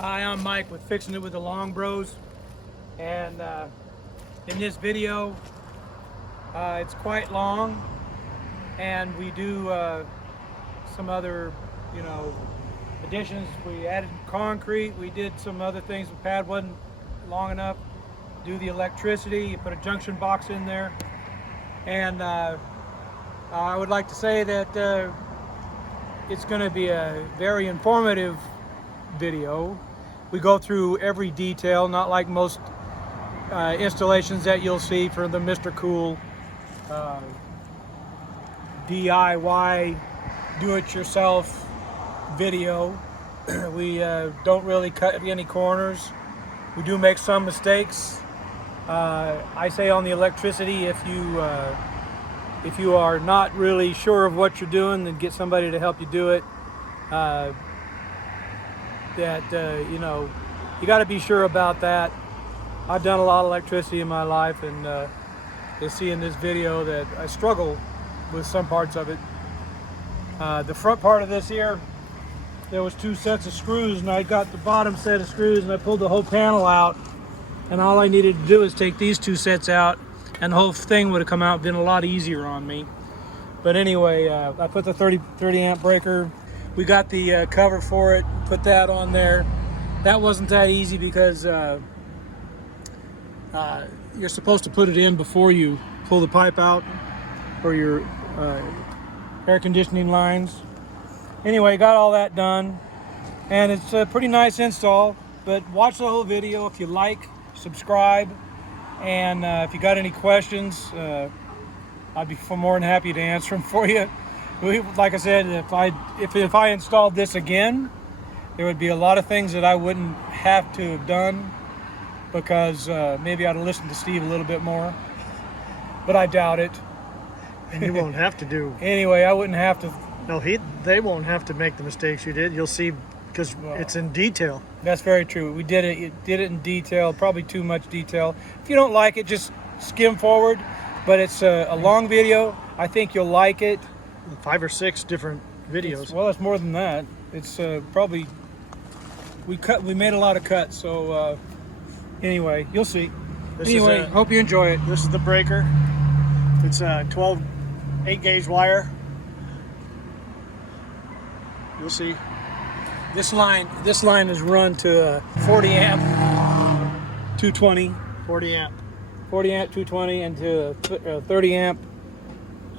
Hi, I'm Mike with Fixing It with the Long Bros, and in this video, it's quite long, and we do some other, additions. We added concrete. We did some other things. The pad wasn't long enough to do the electricity. You put a junction box in there, and I would like to say that it's going to be a very informative video. We go through every detail, not like most installations that you'll see for the MRCOOL DIY do-it-yourself video. We don't really cut any corners. We do make some mistakes. I say on the electricity, if you are not really sure of what you're doing, then get somebody to help you do it. You got to be sure about that. I've done a lot of electricity in my life, and you'll see in this video that I struggle with some parts of it. The front part of this here, there was 2 sets of screws, and I got the bottom set of screws and I pulled the whole panel out, and all I needed to do is take these 2 sets out and the whole thing would have come out, been a lot easier on me. But anyway, I put the 30 amp breaker. We got the cover for it, put that on there. That wasn't that easy because you're supposed to put it in before you pull the pipe out for your air conditioning lines. Anyway, got all that done, and it's a pretty nice install. But watch the whole video if you like, subscribe, and if you got any questions, I'd be more than happy to answer them for you. Like I said, if I installed this again, there would be a lot of things that I wouldn't have to have done, because maybe I'd have listened to Steve a little bit more, but I doubt it. And you won't have to do. Anyway, I wouldn't have to. No, they won't have to make the mistakes you did. You'll see, because it's in detail. That's very true. We did it in detail, probably too much detail. If you don't like it, just skim forward. But it's a long video. I think you'll like it. 5 or 6 different videos. Well, it's more than that. It's probably we made a lot of cuts. So anyway, you'll see. Hope you enjoy it. This is the breaker. It's a 12 8-gauge wire. You'll see. This line is run to a 40 amp 220. 40 amp 220, and to a 30 amp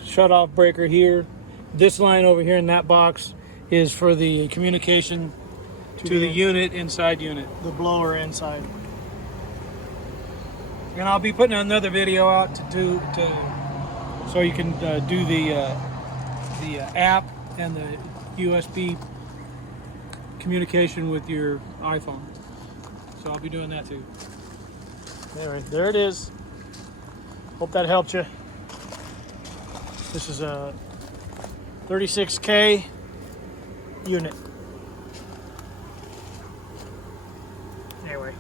shut-off breaker here. This line over here in that box is for the communication to the unit, inside unit. The blower inside. And I'll be putting another video out so you can do the app and the USB communication with your iPhone. So I'll be doing that too. Anyway, there it is. Hope that helped you. This is a 36K unit. Anyway,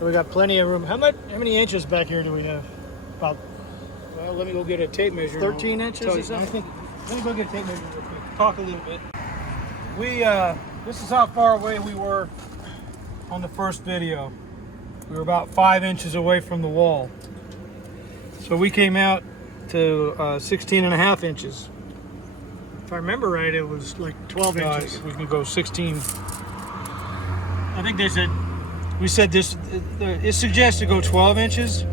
we got plenty of room. How many inches back here do we have? About. Well, let me go get a tape measure. 13 inches or something? Let me go get a tape measure real quick. Talk a little bit. This is how far away we were on the first video. We were about 5 inches away from the wall. So we came out to 16.5 inches. If I remember right, it was like 12 inches. We can go 16. I think We said this, it suggests to go 12 inches,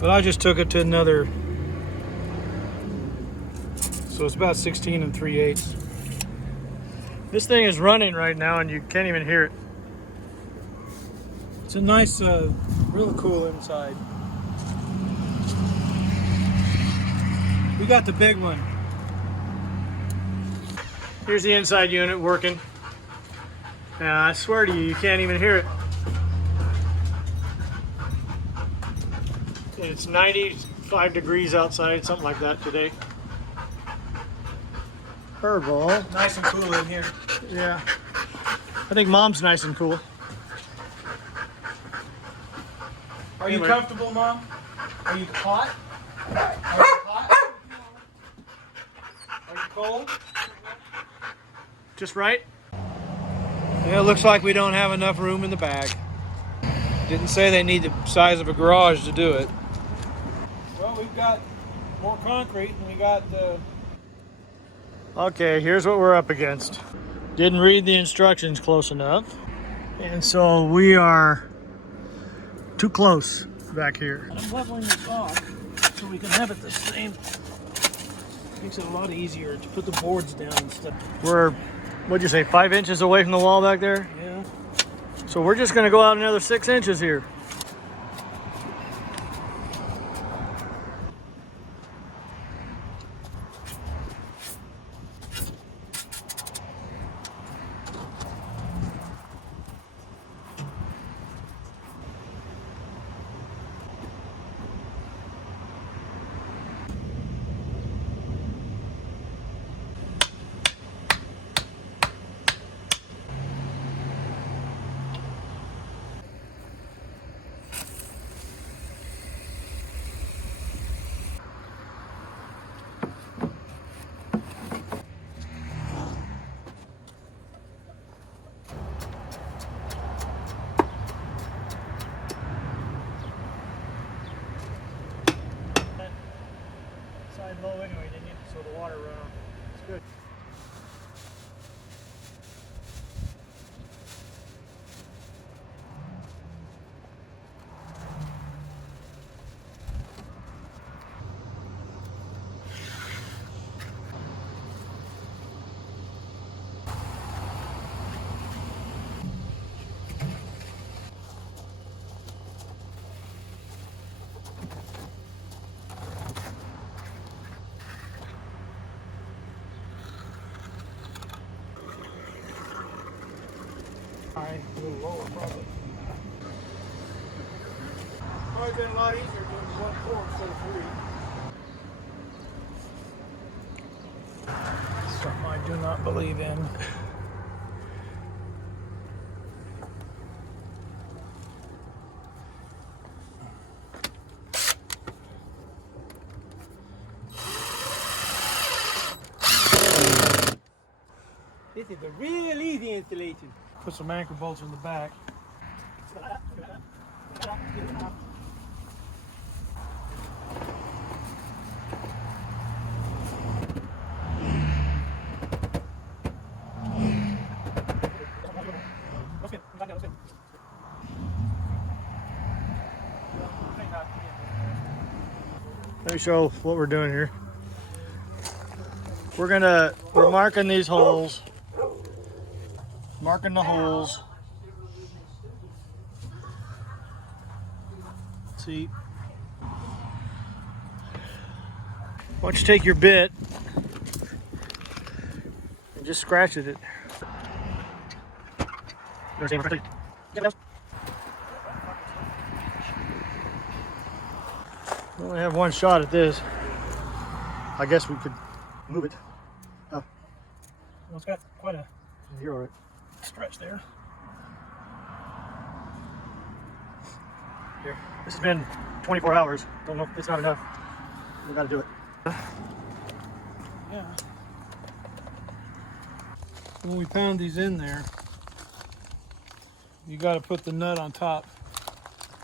but I just took it to another. So it's about 16 3/8. This thing is running right now and you can't even hear it. It's a nice, really cool inside. We got the big one. Here's the inside unit working. I swear to you, you can't even hear it. And it's 95 degrees outside, something like that today. Herbal. Nice and cool in here. Yeah. I think Mom's nice and cool. Are you comfortable, Mom? Are you hot? Are you hot? Are you cold? Just right? Yeah, it looks like we don't have enough room in the back. Didn't say they need the size of a garage to do it. Well, we've got more concrete and we got the... Okay, here's what we're up against. Didn't read the instructions close enough. And so we are too close back here. I'm leveling this off so we can have it the same. Makes it a lot easier to put the boards down and stuff. We're, what'd you say, 5 inches away from the wall back there? Yeah. So we're just gonna go out another 6 inches here. Side low anyway, didn't you? So the water run off. It's good. A little lower probably. Probably been a lot easier doing 1/4 instead of 3. Something I do not believe in. This is a real easy installation. Put some anchor bolts in the back. Let me show what we're doing here. We're marking these holes. Marking the holes. See. Why don't you take your bit and just scratch at it. We only have one shot at this. I guess we could move it. Well, it's got quite a You're all right. stretch there. Here. This has been 24 hours. Don't know. It's not enough. We gotta do it. Yeah. When we pound these in there, you got to put the nut on top.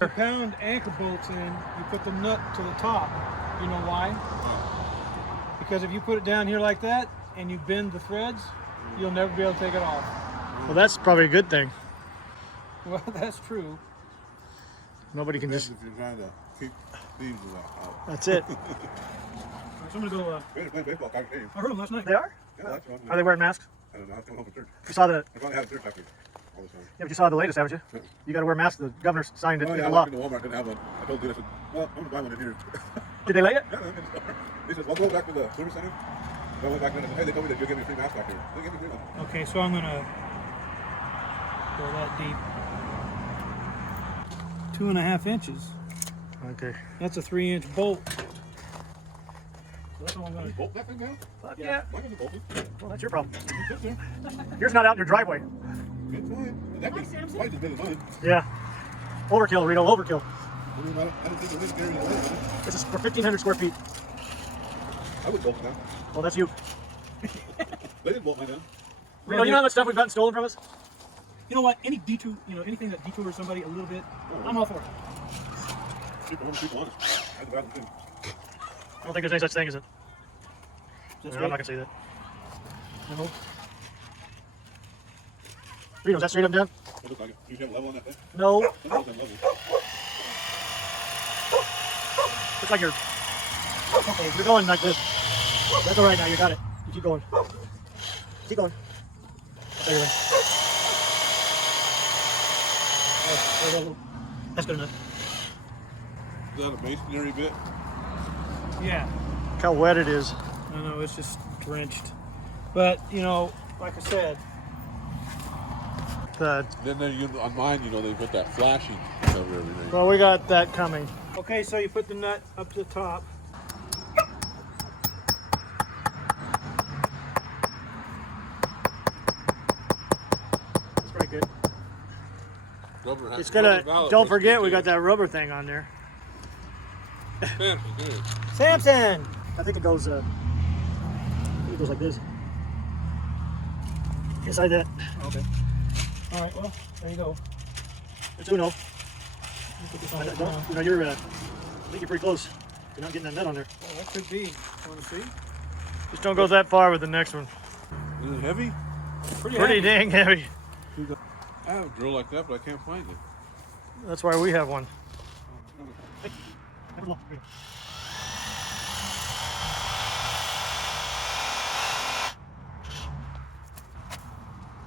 You pound anchor bolts in, you put the nut to the top. You know why? Because if you put it down here like that and you bend the threads, you'll never be able to take it off. Well, that's probably a good thing. Well, that's true. Nobody can just. If you're trying to keep thieves out. That's it. So I'm gonna go. We're playing baseball back game. I heard them last night. They are? Yeah, that's one. Are they wearing masks? I don't know. I have to go home from church. You saw the. I probably had a church after all the time. Yeah, but you saw the latest, haven't you? Yeah. You got to wear masks. The governor signed it Oh, into yeah, I law. walked into Walmart, didn't have one. I told dude, I said, well, I'm gonna buy one in here. Did they lay it? Yeah, I'm in the store. He says, well, go back to the service center. I went back there and I said, hey, they told me that you'll give me a free mask back here. They gave me a free one. Okay, so I'm gonna go that deep. 2.5 inches. Okay. That's a 3-inch bolt. So that's all I'm Can gonna. you bolt that thing down? Yeah. Why can't you bolt it? Well, that's your problem. Yours not out in your driveway. It's fine. That thing's twice as big as mine. Yeah. Overkill, Reno. Overkill. I mean, I don't think the wind carries it away. This is for 1,500 square feet. I would bolt it down. Well, that's you. They didn't bolt mine down. Reno, you know how much stuff we've gotten stolen from us? You know what? Any detour, anything that detours somebody a little bit, I'm all for it. Super honest. That's the bad thing. I don't think there's any such thing as it. That's I'm not gonna say that. No. Reno, is that straight up down? It looks like it. You have a level on that thing? No. It looks like level. Looks like you're going like this. That's all right now. You got it. You keep going. Keep going. There you go. That's good enough. Is that a masonry bit? Yeah. Look how wet it is. I know, it's just drenched. But, like I said, Then on mine, they put that flashing to cover everything. Well, we got that coming. okay, so you put the nut up to the top. That's pretty good. Rubber It's gonna. Don't forget, we got that rubber thing on there. Samson. I think it goes. It goes like this. Just like that. Okay. All right, well, there you go. It's Uno. You're. I think you're pretty close. You're not getting that nut on there. Well, that could be. Want to see? Just don't go that far with the next one. Is it heavy? Pretty heavy. dang heavy. I have a drill like that, but I can't find it. That's why we have one.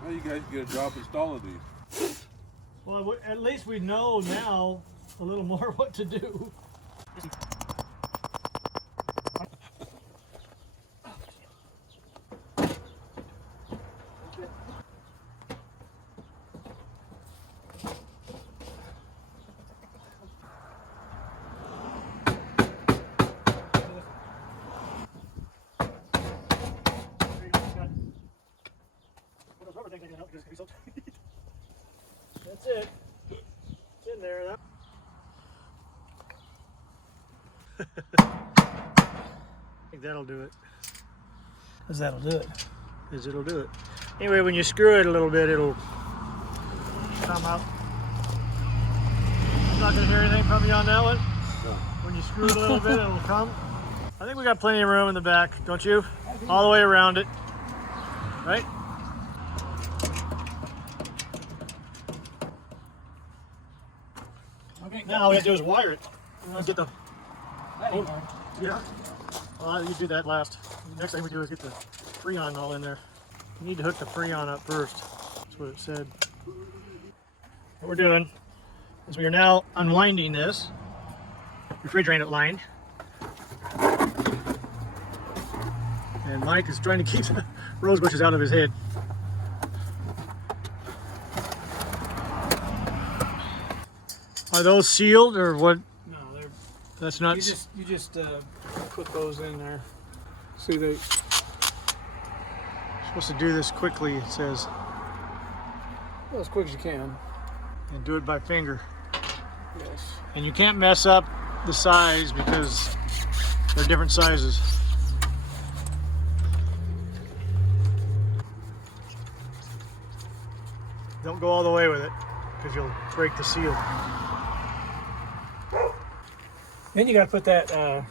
Now you guys get a job installing these. Well, at least we know now a little more what to do. That's it. It's in there. I think that'll do it. Because that'll do it. Because it'll do it. Anyway, when you screw it a little bit, it'll come out. I'm not going to hear anything from you on that one. When you screw it a little bit, it'll come. I think we got plenty of room in the back, don't you? All the way around it. Right? Okay. Now all we have to do is wire it. Let's get the. Yeah. Well, you do that last. Next thing we do is get the Freon all in there. You need to hook the Freon up first. That's what it said. What we're doing is we are now unwinding this refrigerant line. And Mike is trying to keep the rose bushes out of his head. Are those sealed or what? No, they're. That's not. You just put those in there. See, they. Supposed to do this quickly, it says, Well, as quick as you can. and do it by finger. Yes. And you can't mess up the size because they're different sizes. Don't go all the way with it because you'll break the seal. Then you got to put that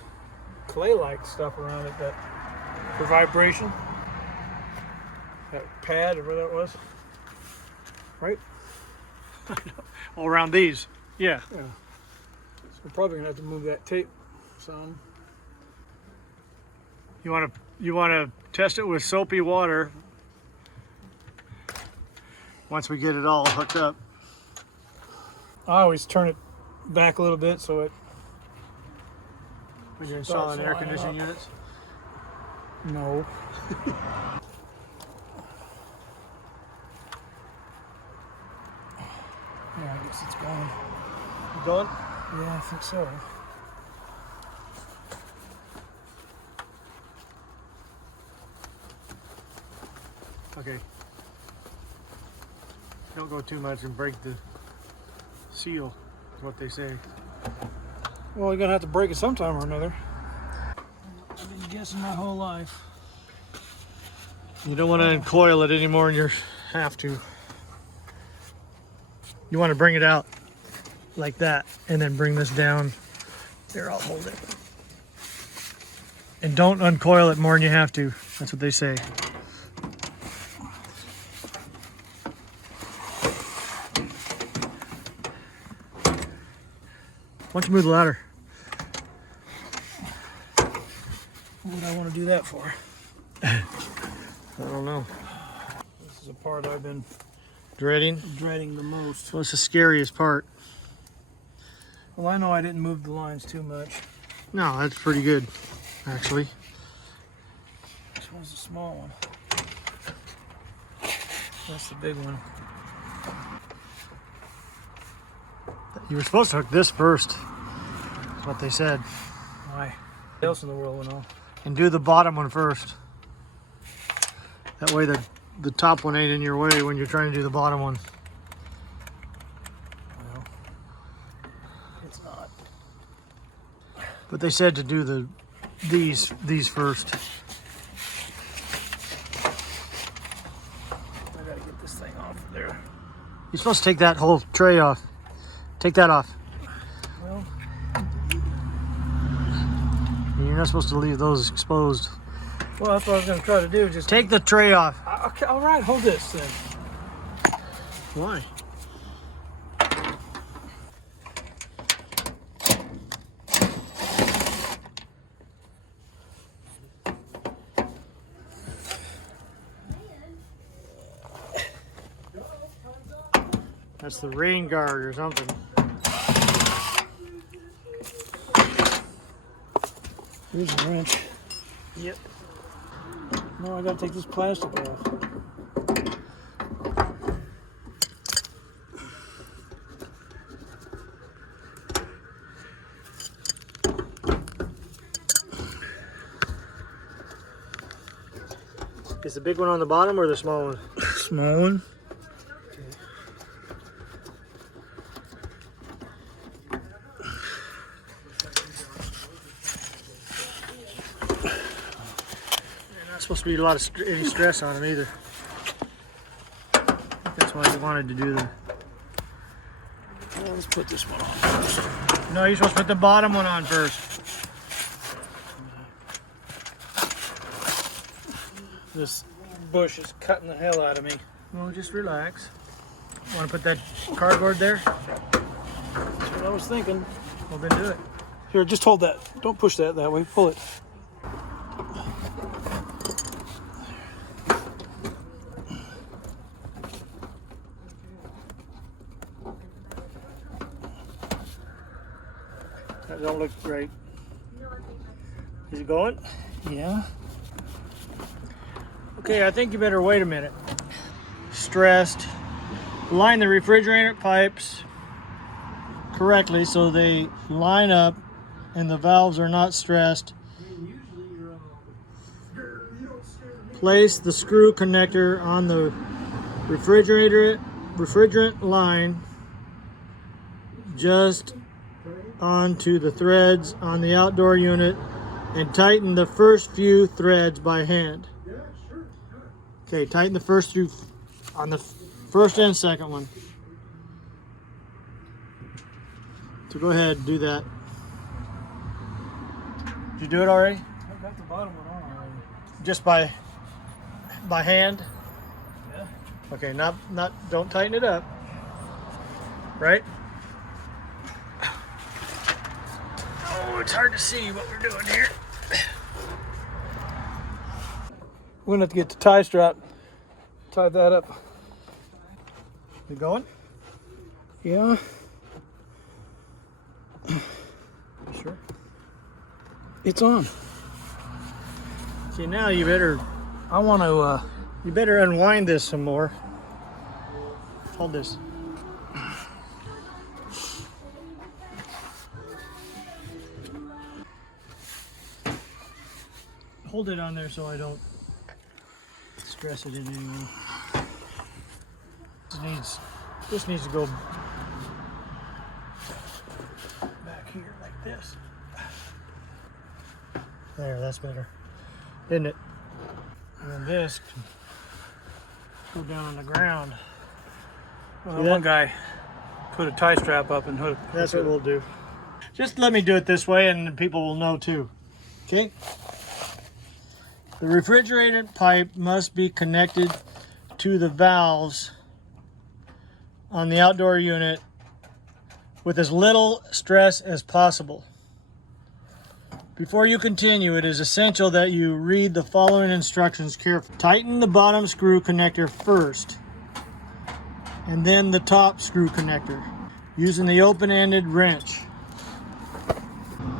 clay-like stuff around it that for vibration. That pad or whatever that was. Right? All around these. Yeah. Yeah. So we're probably gonna have to move that tape some. You want to test it with soapy water once we get it all hooked up. I always turn it back a little bit so it. When you're installing air Starts conditioning lining up. units. No. Yeah, I guess it's going. You going? Yeah, I think so. Okay. Don't go too much and break the seal, is what they say. Well, you're gonna have to break it sometime or another. I've been guessing my whole life. You don't want to uncoil it anymore than you have to. You want to bring it out like that and then bring this down. There, I'll hold it. And don't uncoil it more than you have to. That's what they say. Why don't you move the ladder? What would I want to do that for? I don't know. This is a part I've been Dreading? dreading the most. What's the scariest part? Well, I know I didn't move the lines too much. No, that's pretty good, actually. This one's the small one. That's the big one. You were supposed to hook this first. That's what they said. Why? What else in the world will know? And do the bottom one first. That way the top one ain't in your way when you're trying to do the bottom one. Well, it's not. But they said to do these first. I gotta get this thing off of there. You're supposed to take that whole tray off. Take that off. Well, And you're not supposed to leave those exposed. well, that's what I was gonna try to do. Just Take the tray off. Okay, all right. Hold this then. Why? That's the rain guard or something. Here's a wrench. Yep. No, I gotta take this plastic off. Is the big one on the bottom or the small one? Small one. Not supposed to be a lot of any stress on them either. That's why they wanted to do the. Well, let's put this one on first. No, you're supposed to put the bottom one on first. This bush is cutting the hell out of me. Well, just relax. Want to put that cardboard there? That's what I was thinking. Well, then do it. Here, just hold that. Don't push that way. Pull it. That don't look right. Is it going? Yeah. Okay, I think you better wait a minute. Stressed. Line the refrigerator pipes correctly so they line up and the valves are not stressed. Place the screw connector on the refrigerant line just onto the threads on the outdoor unit and tighten the first few threads by hand. Okay, tighten the first few on the first and second one. So go ahead and do that. Did you do it already? I got the bottom one on already. Just by hand? Yeah. Okay, don't tighten it up. Right? Oh, it's hard to see what we're doing here. We're gonna have to get the tie strap. Tie that up. You going? Yeah. Sure. It's on. See, now you better to, unwind this some more. Hold this. Hold it on there so I don't stress it in any way. This needs to go back here like this. There, that's better. Isn't it? And then this can go down on the ground. well, one guy put a tie strap up and hook. That's what we'll do. Just let me do it this way and people will know too. Okay? The refrigerant pipe must be connected to the valves on the outdoor unit with as little stress as possible. Before you continue, it is essential that you read the following instructions carefully. Tighten the bottom screw connector first, and then the top screw connector, using the open-ended wrench.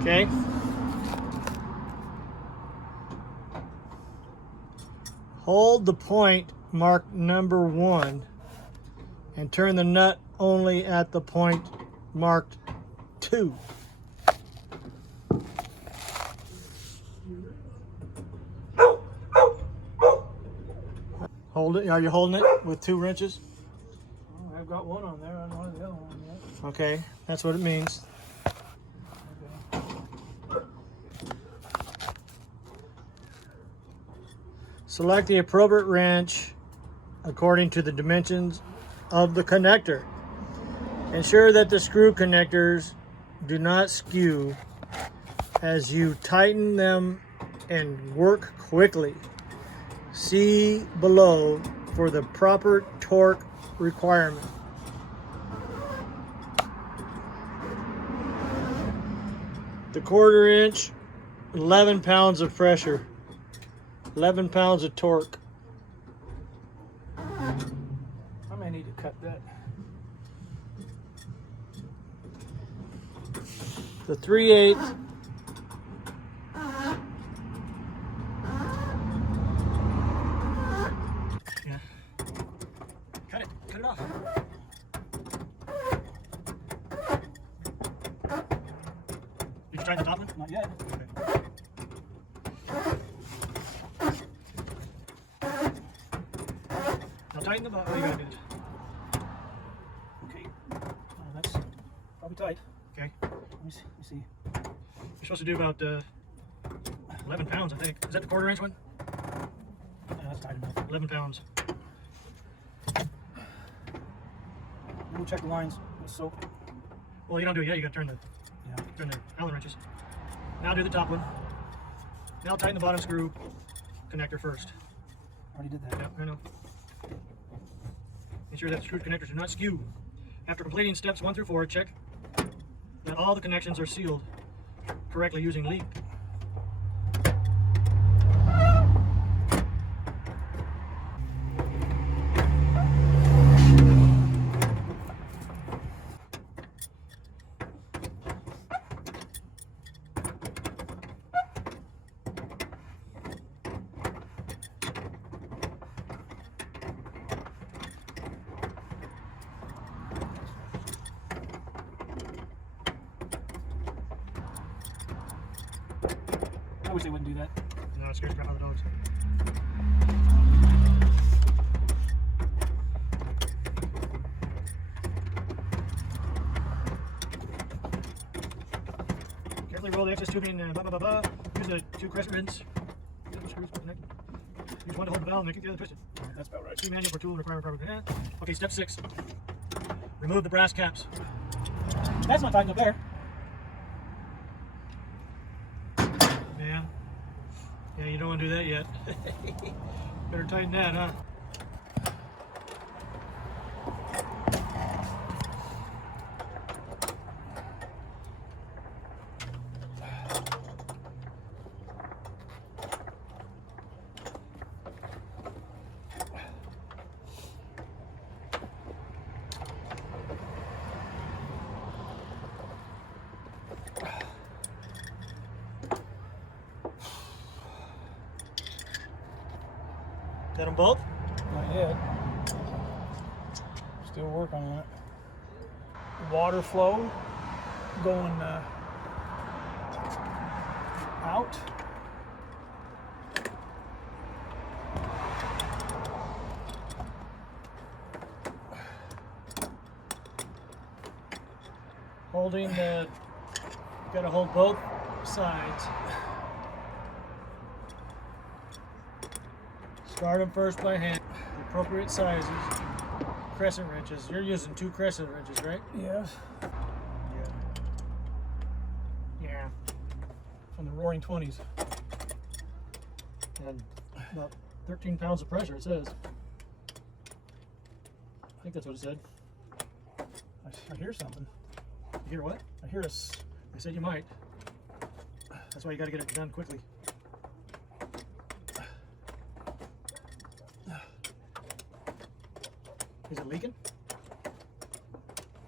Okay? Hold the point marked number 1 and turn the nut only at the point marked 2. Hold it. Are you holding it with 2 wrenches? Oh, I've got one on there. I don't know the other one yet. Okay, that's what it means. Okay. Select the appropriate wrench according to the dimensions of the connector. Ensure that the screw connectors do not skew as you tighten them and work quickly. See below for the proper torque requirement. The 1/4 inch, 11 pounds of pressure, 11 pounds of torque. I may need to cut that. The 3/8 yeah. Cut it off. Did you try the top one? Not yet. Okay. Now tighten the bottom. Oh, you gotta do this. Okay. That's probably tight. Okay. Let me see. You're supposed to do about 11 pounds, I think. Is that the 1/4 inch one? Yeah, that's tight enough. 11 pounds. We'll check the lines with soap. Well, you don't do it yet. You gotta turn the Allen wrenches. Now do the top one. Now tighten the bottom screw connector first. Already did that. Yep, I know. Ensure that the screw connectors do not skew. After completing steps 1 through 4, check that all the connections are sealed correctly using lead. I wish they wouldn't do that. No, it scares crap out of the dogs. Carefully roll the excess tubing, blah, blah, blah, blah. Use the 2 crescent wrenches. Screws connected. Use one to hold the valve and kick the other twisted. That's about right. See manual for tool requirement proper. Okay, step 6. Remove the brass caps. That's not tight enough there. Yeah, you don't want to do that yet. Better tighten that, huh? Got them both? Not yet. Still working on it. Water flow going out. Holding the, gotta hold both sides. Start them first by hand. The appropriate sizes. crescent wrenches. You're using 2 crescent wrenches, right? Yes. Yeah. From the Roaring 20s. And about 13 pounds of pressure, it says. I think that's what it said. I hear something. You hear what? I hear I said you might. That's why you got to get it done quickly. Is it leaking?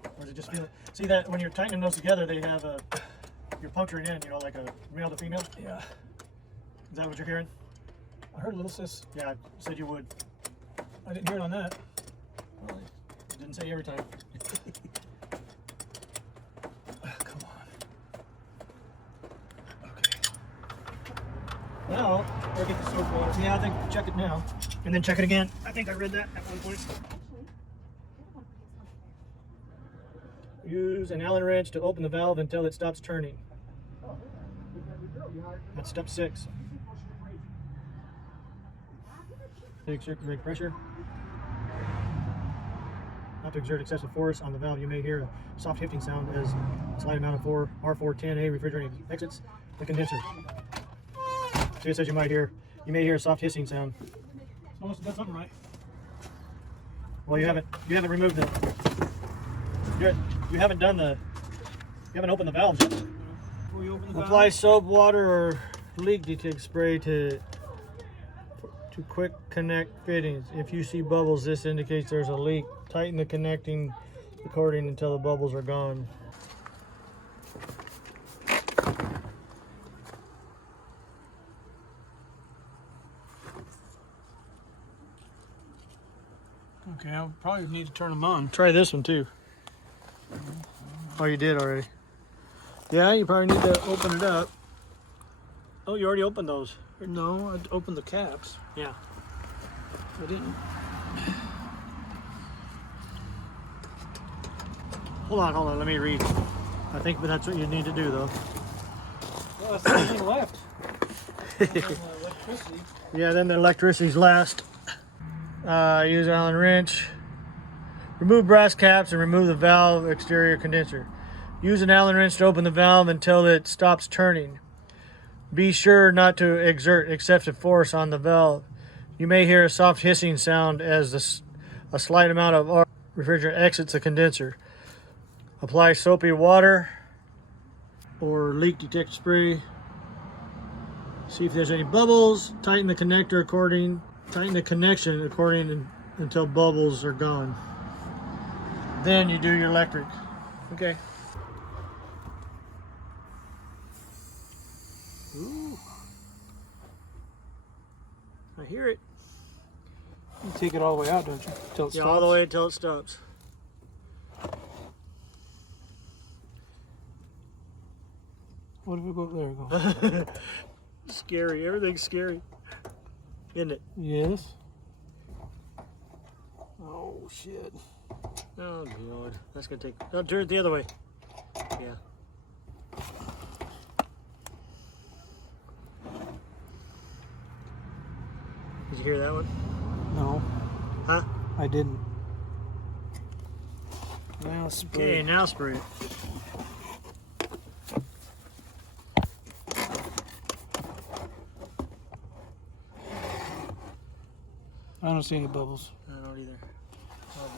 Or is it just feeling? See that when you're tightening those together, they have a. You're puncturing in, you know, like a male to female. Yeah. Is that what you're hearing? I heard a little sis. Yeah, I said you would. I didn't hear it on that. Well, I didn't say every time. Come on. Okay. Now, Or get the soap water. yeah, I think check it now, and then check it again. I think I read that at one point. Use an Allen wrench to open the valve until it stops turning. That's step 6. Take circulate pressure. Not to exert excessive force on the valve, you may hear a soft hissing sound as a slight amount of R410A refrigerant exits the condenser. See, it says you may hear a soft hissing sound. Someone's done something right. Well, you haven't removed you haven't opened the valves yet. Before you open the valve. Apply soap, water, or leak detect spray to quick connect fittings. If you see bubbles, this indicates there's a leak. Tighten the connecting cording until the bubbles are gone. Okay, I'll probably need to turn them on. Try this one too. Oh, you did already. Yeah, you probably need to open it up. Oh, you already opened those. No, I opened the caps. Yeah. I didn't. Hold on, let me read. I think that's what you need to do though. Well, that's the only thing left. Electricity. Yeah, then the electricity's last. Use Allen wrench. Remove brass caps and remove the valve exterior condenser. Use an Allen wrench to open the valve until it stops turning. Be sure not to exert excessive force on the valve. You may hear a soft hissing sound as a slight amount of refrigerant exits the condenser. Apply soapy water or leak detect spray. See if there's any bubbles. Tighten the connection according until bubbles are gone. Then you do your electric. Okay. Ooh. I hear it. You take it all the way out, don't you? Till it Yeah, stops. all the way until it stops. What if we go there? Go. Scary. Everything's scary. Isn't it? Yes. Oh shit. Oh god. That's gonna take. No, turn it the other way. Yeah. Did you hear that one? No, Huh? I didn't. Now spray. Okay, now spray it. I don't see any bubbles. I don't either.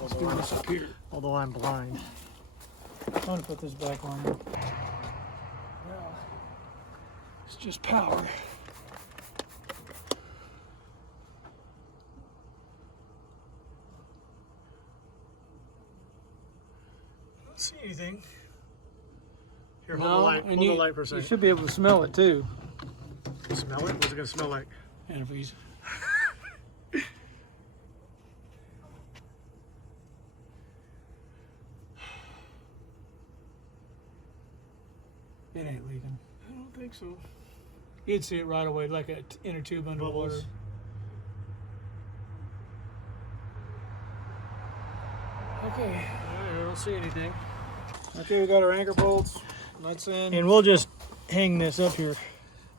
Let's do this up here. Although I'm blind. I'm going to put this back on. Well, it's just power. I don't see anything. Here, No, hold the light. and Hold the light for a you second. should be able to smell it too. Smell it? What's it gonna smell like? Antifreeze. It ain't leaking. I don't think so. You'd see it right away, like an inner tube underwater. Bubbles. Okay. I don't see anything. Okay, we got our anchor bolts. Nuts in. And we'll just hang this up here.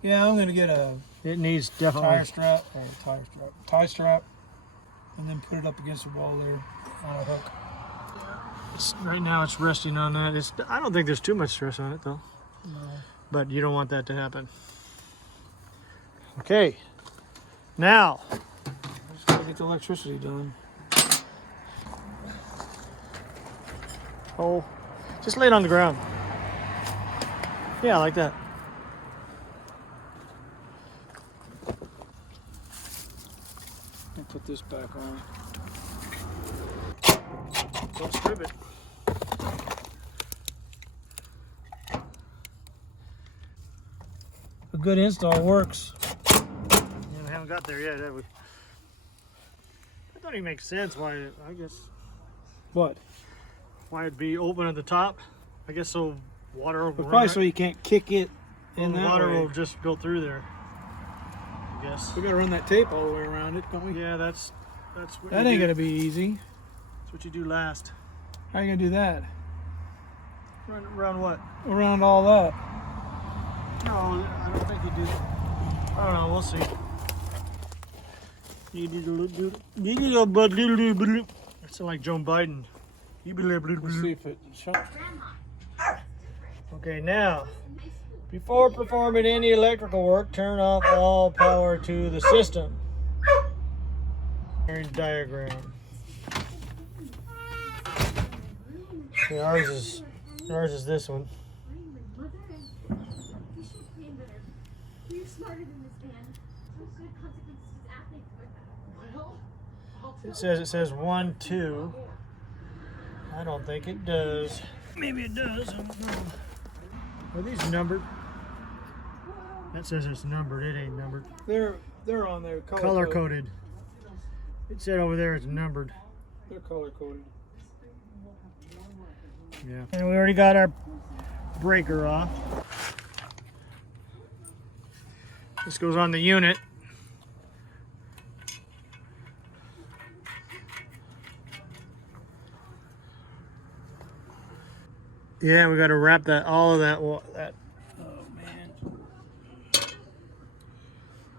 Yeah, I'm gonna get a It needs tie definitely. strap. and then put it up against the wall there on a hook. Right now it's resting on that. I don't think there's too much stress on it though. No. But you don't want that to happen. Okay. Now. Just gotta get the electricity done. Oh, just lay it on the ground. Yeah, like that. I'll put this back on. Don't strip it. A good install works. Yeah, we haven't got there yet, have we? That don't even make sense why, I guess, What? why it'd be open at the top. I guess so water will But run probably right- so you can't kick it in the that water way. will just go through there. I guess. We gotta run that tape all the way around it, don't we? Yeah, that's what That you ain't do. gonna be easy. That's what you do last. How are you gonna do that? Run around what? Around all that. No, I don't think you do. I don't know. We'll see. That sounds like Joe Biden. Let's see if it. Okay, now, before performing any electrical work, turn off all power to the system. Diagram. Okay, ours is this one. It says 1, 2. I don't think it does. Maybe it does. I don't know. Are these numbered? That says it's numbered. It ain't numbered. They're on there. Color coded. It said over there it's numbered. They're color coded. Yeah. And we already got our breaker off. This goes on the unit. Yeah, we got to wrap all of that. Oh man.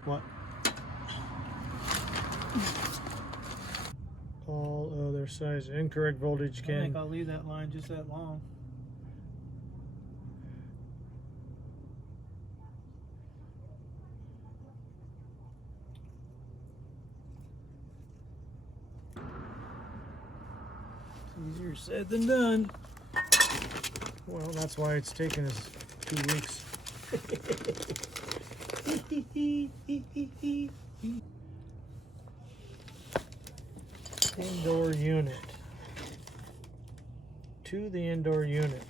What? All other size. Incorrect voltage I can. think I'll leave that line just that long. Easier said than done. Well, that's why it's taken us 2 weeks. Indoor unit. To the indoor unit.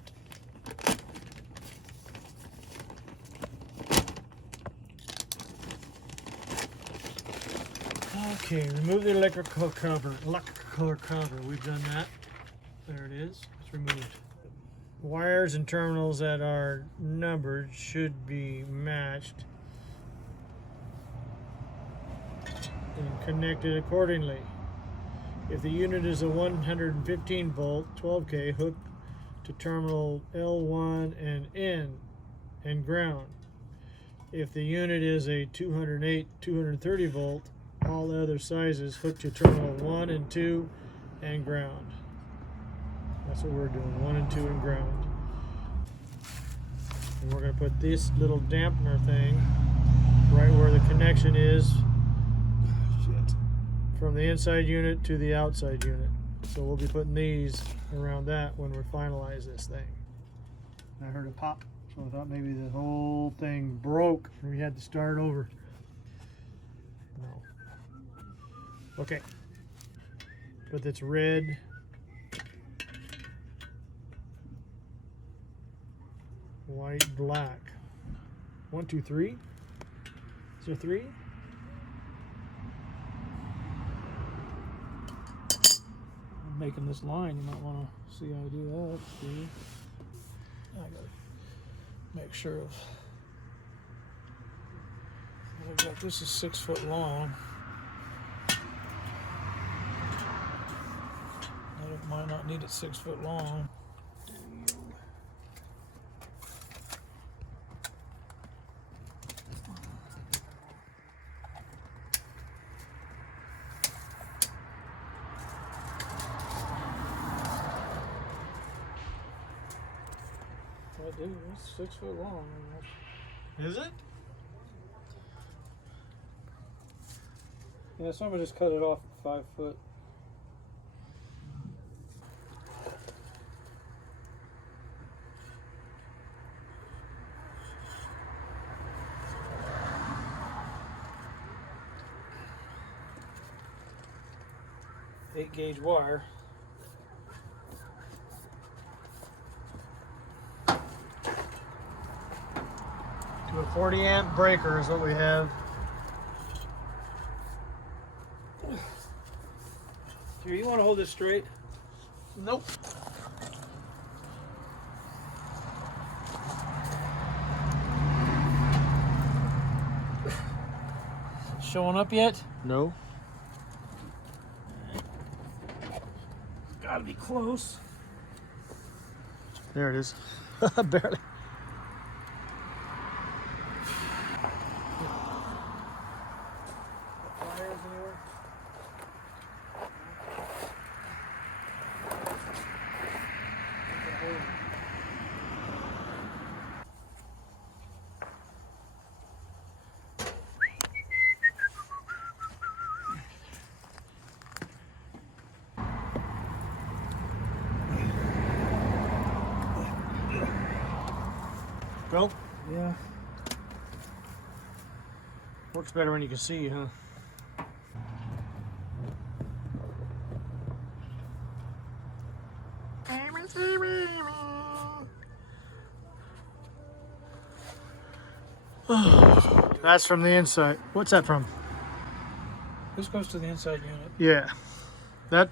Okay, remove the electrical cover. Electrical cover. We've done that. There it is. It's removed. Wires and terminals that are numbered should be matched and connected accordingly. If the unit is a 115 volt 12K, hook to terminal L1 and N and ground. If the unit is a 208 230 volt, all other sizes hook to terminal 1 and 2 and ground. That's what we're doing, 1 and 2 and ground. And we're going to put this little dampener thing right where the connection is from the inside unit to the outside unit. So we'll be putting these around that when we finalize this thing. I heard a pop, so I thought maybe the whole thing broke and we had to start over. No. Okay. But it's red. White, black. 1, 2, 3. Is there 3? I'm making this line. You might want to see how I do that. See? I gotta make sure of. I've got this is 6 foot long. I might not need it 6 foot long. I do. It's 6 foot long. Is it? Yeah, somebody just cut it off at 5 foot. Eight-gauge wire. To a 40 amp breaker is what we have. Here, you want to hold this straight? Nope. Showing up yet? No. Gotta be close. There it is. Barely. Wires anywhere? Go. Yeah. Works better when you can see, huh? That's from the inside. What's that from? This goes to the inside unit. Yeah. That.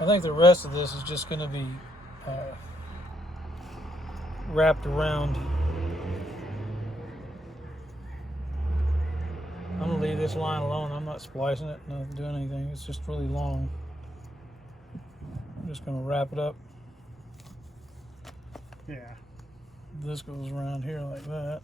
I think the rest of this is just going to be wrapped around. I'm going to leave this line alone. I'm not splicing it, not doing anything. It's just really long. I'm just going to wrap it up. Yeah. This goes around here like that.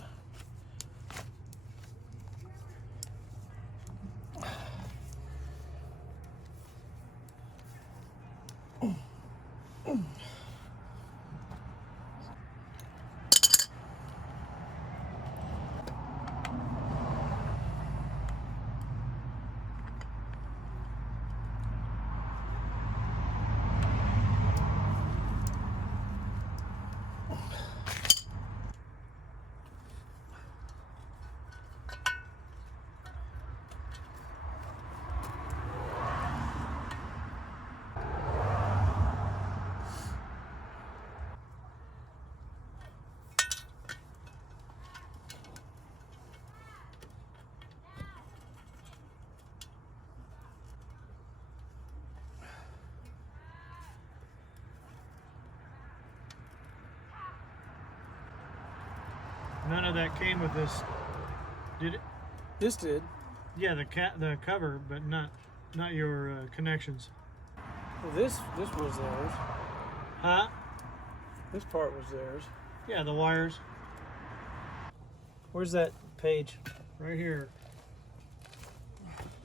None of that came with this, did it? This did. Yeah, the cover, but not your connections. Well, this was theirs. Huh? This part was theirs. Yeah, the wires Where's that page? right here.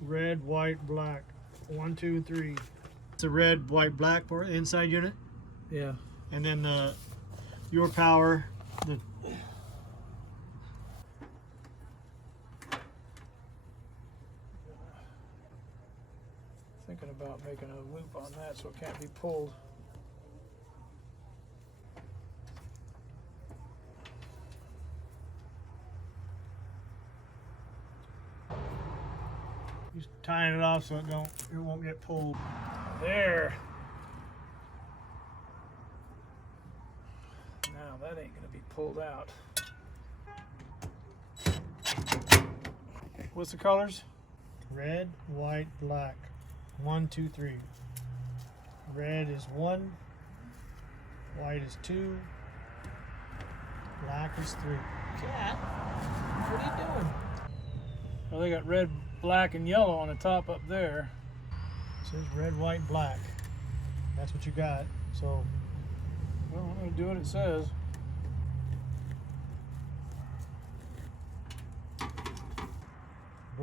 Red, white, black. 1, 2, 3. It's a red, white, black for the inside unit, Yeah. and then your power. The Thinking about making a loop on that so it can't be pulled. Just tying it off so it won't get pulled. There. Now that ain't gonna be pulled out. What's the colors? Red, white, black. 1, 2, 3. Red is 1. White is 2. Black is 3. Cat, what are you doing? Well, they got red, black, and yellow on the top up there. It says red, white, black. That's what you got. So, Well, I'm gonna do what it says.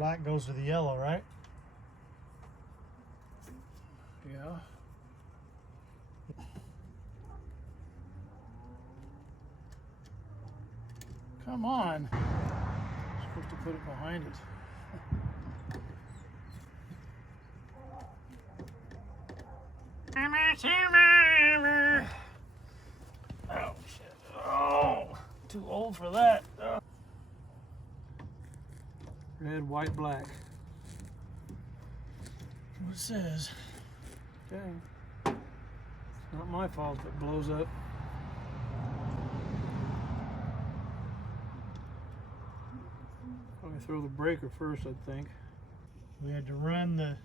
black goes to the yellow, right? Yeah. Come on. I'm supposed to put it behind it. Oh shit. Oh, too old for that. Red, white, black. What it says. Okay. It's not my fault if it blows up. Probably throw the breaker first, I think. We had to run the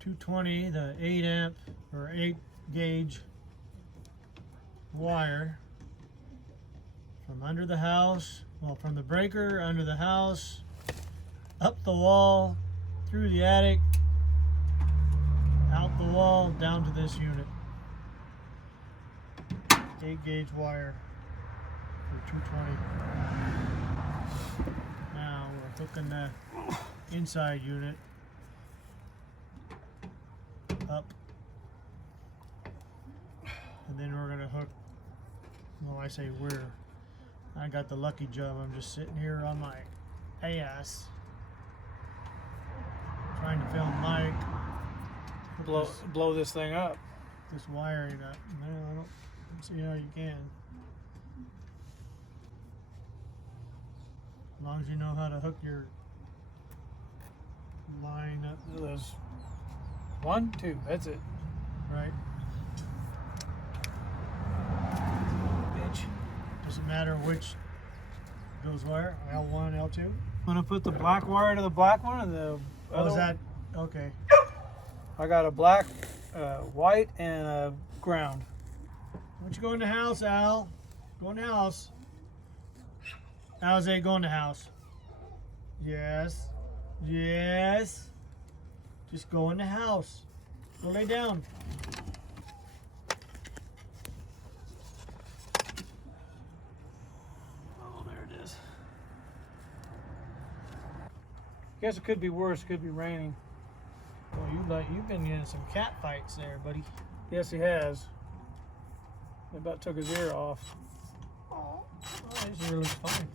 220, the 8 amp or 8 gauge wire from under the house, well, from the breaker under the house, up the wall, through the attic, out the wall, down to this unit. 8 gauge wire for 220. Now we're hooking the inside unit up, and then we're gonna hook, well, I say I got the lucky job. I'm just sitting here on my ass trying to film Mike Blow this thing up. this wiring up. No, I don't see how you can. As long as you know how to hook your line up. There's 1, 2. That's it. Right. Bitch. Doesn't matter which goes where. L1, L2. I'm gonna put the black wire to the black one, and the Oh, other is that okay? I got a black, white, and a ground. Why don't you go in the house, Al? Go in the house. Al's go in the house. Yes. Yes. Just go in the house. Go lay down. Oh, there it is. Guess it could be worse. It could be raining. Well, you've been in some cat fights there, buddy. Yes, he has. He about took his ear off. Oh, his ear looks fine.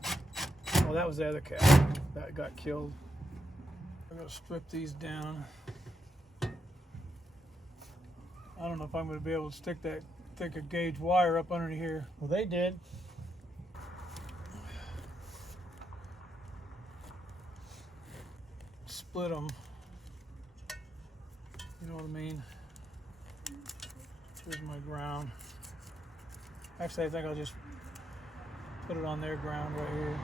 Oh, that was the other cat that got killed. I'm gonna strip these down. I don't know if I'm gonna be able to stick that thick a gauge wire up under here. Well, they did. Split them. You know what I mean? Here's my ground. Actually, I think I'll just put it on their ground right here.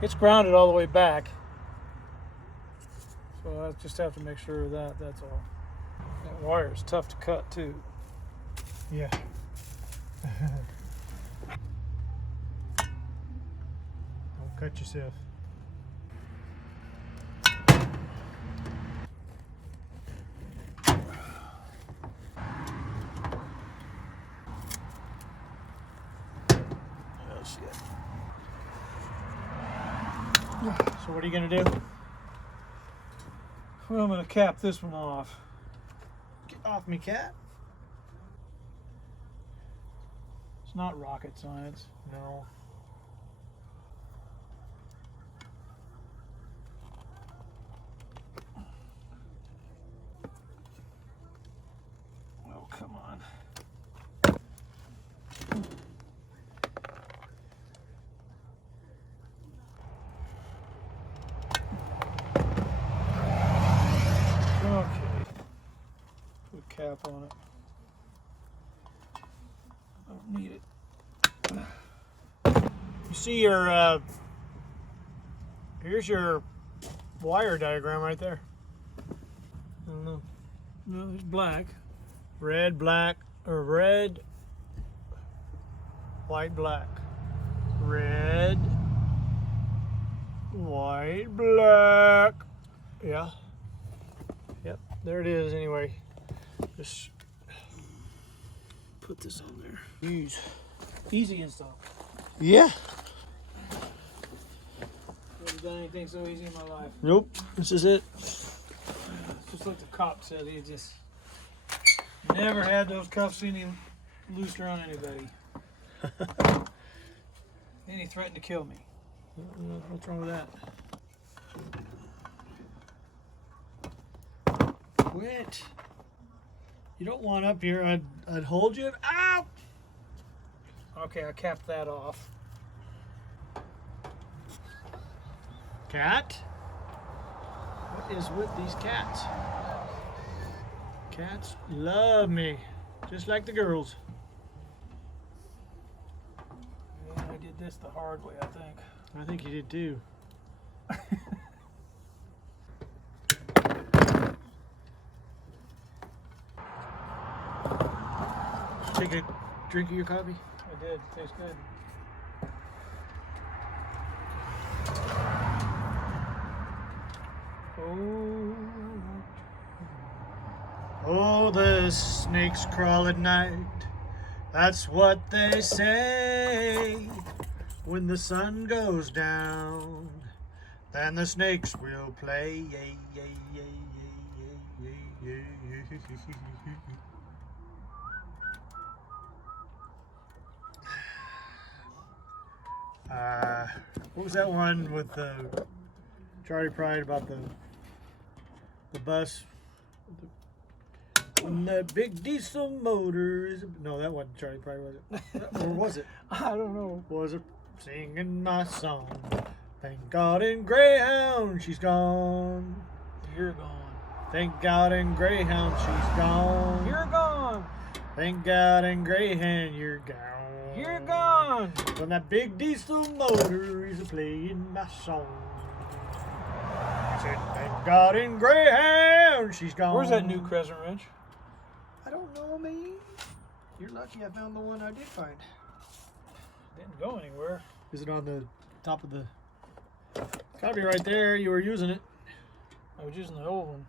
It's grounded all the way back. So I just have to make sure of that, that's all. That wire is tough to cut too. Yeah. Don't cut yourself. Oh shit. So what are you gonna do? Well, I'm gonna cap this one off. Get off me, cat. It's not rocket science. No. Oh, come on. Okay. Put a cap on it. I don't need it. You see your, here's your wire diagram right there. I don't know. No, there's black. Red, black, or red, white, black. Red, white, black. Yeah. Yep, there it is anyway. Just Put this on there. use. Easy install. Yeah. Never done anything so easy in my life. Nope. This is it. It's just like the cop said. He just never had those cuffs any loose around anybody. Then he threatened to kill me. What's wrong with that? Quit. You don't want up here. I'd hold you. Ow! Okay, I capped that off. Cat? What is with these cats? Cats love me, just like the girls. Yeah, I did this the hard way, I think. I think you did too. Take a drink of your coffee. I did. Tastes good. Oh, the snakes crawl at night. That's what they say. When the sun goes down, then the snakes will play. What was that one with the Charlie Pride about the bus? When that big diesel motor is... No, that wasn't Charlie Pride, was it? Or was it? I don't know. Was it singing my song? Thank God in Greyhound she's gone. You're gone. Thank God in Greyhound she's gone. You're gone. Thank God in Greyhound you're gone. You're gone. When that big diesel motor is playing my song. I said, thank God in Greyhound she's gone. Where's that new crescent wrench? I don't know, man. You're lucky I found the one I did find. Didn't go anywhere. Is it on the top of the... Gotta be right there. You were using it. I was using the old one.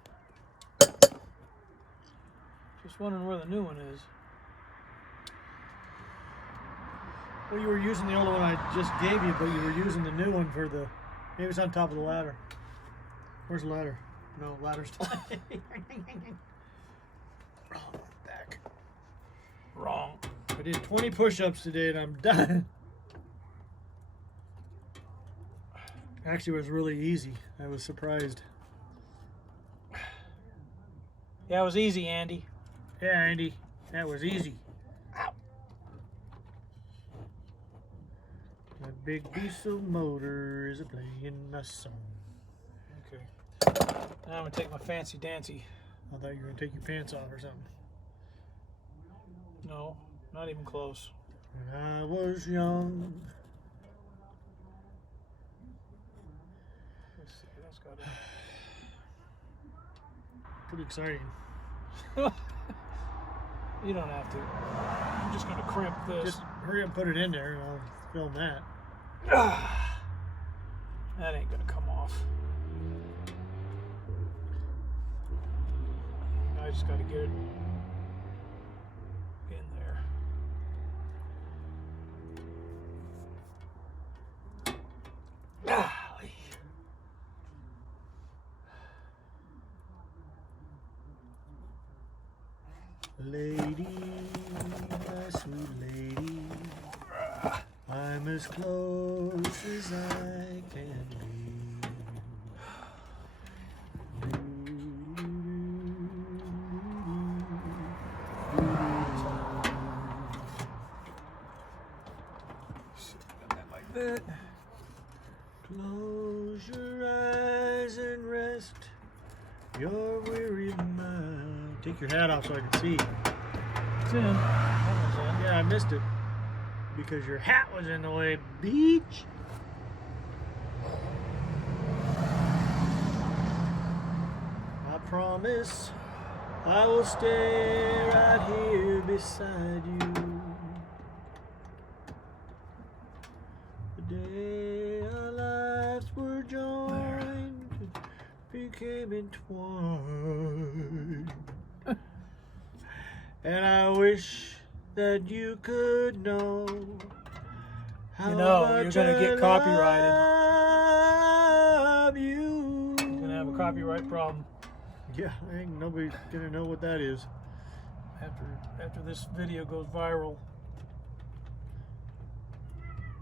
Just wondering where the new one is. Well, you were using the old one I just gave you, but you were using the new one for the... Maybe it's on top of the ladder. Where's the ladder? No, ladder's... Wrong back. Wrong. I did 20 push-ups today and I'm done. Actually, it was really easy. I was surprised. Yeah, it was easy, Andy. Yeah, Andy, that was easy. Ow. That big diesel motor is playing my song. Okay. Now I'm gonna take my fancy dancy. I thought you were gonna take your pants off or something. No, not even close. When I was young. Let's see, that's got it. Pretty exciting. You don't have to. I'm just gonna crimp this. Just hurry up and put it in there and I'll film that. That ain't gonna come off. I just gotta get it in there. Golly. Lady, my sweet lady, I'm as close as I can be. Like that. Close your eyes and rest your weary mind. Take your hat off so I can see. It's in. Almost in. Yeah, I missed it because your hat was in the way, beach. I promise I will stay right here beside you. The day our lives were joined became entwined. And I wish that you could know You know, you're gonna get copyrighted. Love you. You're gonna have a copyright problem Yeah, ain't nobody gonna know what that is. after this video goes viral.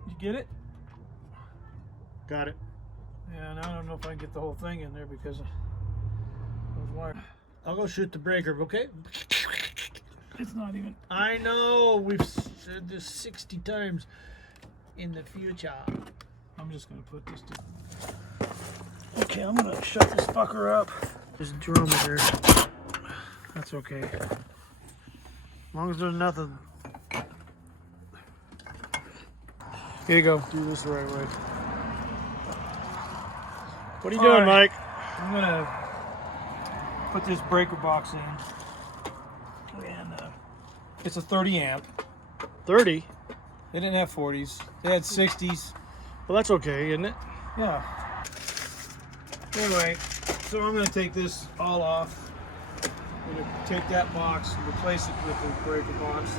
You get it? Got it. Yeah, and I don't know if I can get the whole thing in there because of those wires. I'll go shoot the breaker, okay? It's not even. I know, we've said this 60 times in the future. I'm just gonna put this to. Okay, I'm gonna shut this fucker up. There's a drum in there. That's okay. As long as there's nothing, Here you go. do this the right way. What are you All doing, right. Mike? I'm gonna put this breaker box in, and it's a 30 amp. 30? They didn't have 40s. They had 60s. Well, that's okay, isn't it? Yeah. Anyway, so I'm gonna take this all off. I'm gonna take that box and replace it with the breaker box.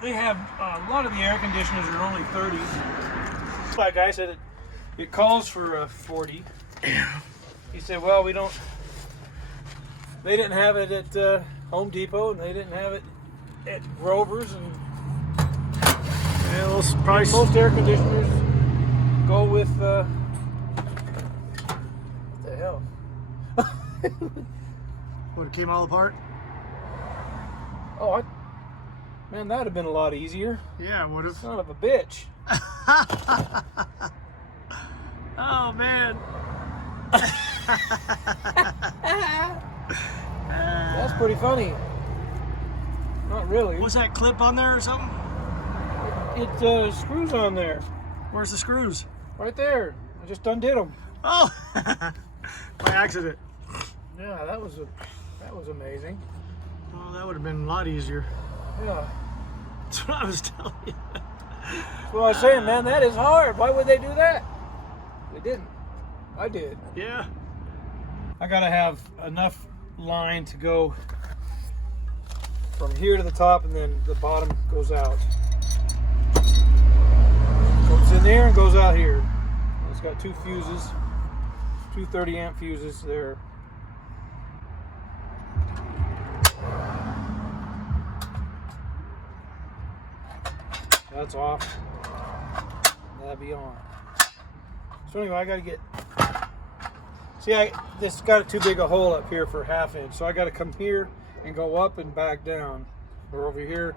They have a lot of the air conditioners are only 30s. Like I said, it calls for a 40. He said, "Well, we don't." They didn't have it at Home Depot, and they didn't have it at Grover's, and Yeah, those probably most air conditioners go with what the hell? What, it came all apart? Oh, man, that'd have been a lot easier. Yeah, would have. Son of a bitch. Oh, man. That's pretty funny. Not really. Was that clip on there or something? It screws on there, Where's the screws? right there. I just undid them. Oh, by accident. Yeah, that was amazing. Well, that would have been a lot easier. Yeah. That's what I was telling you. That's what I was saying, man. That is hard. Why would they do that? They didn't. I did. Yeah. I gotta have enough line to go from here to the top, and then the bottom goes out. Goes in there and goes out here. It's got two fuses, two 30 amp fuses there. That's off. That'll be on. So anyway, I gotta get. See, this got too big a hole up here for 1/2 inch, so I got to come here and go up and back down, or over here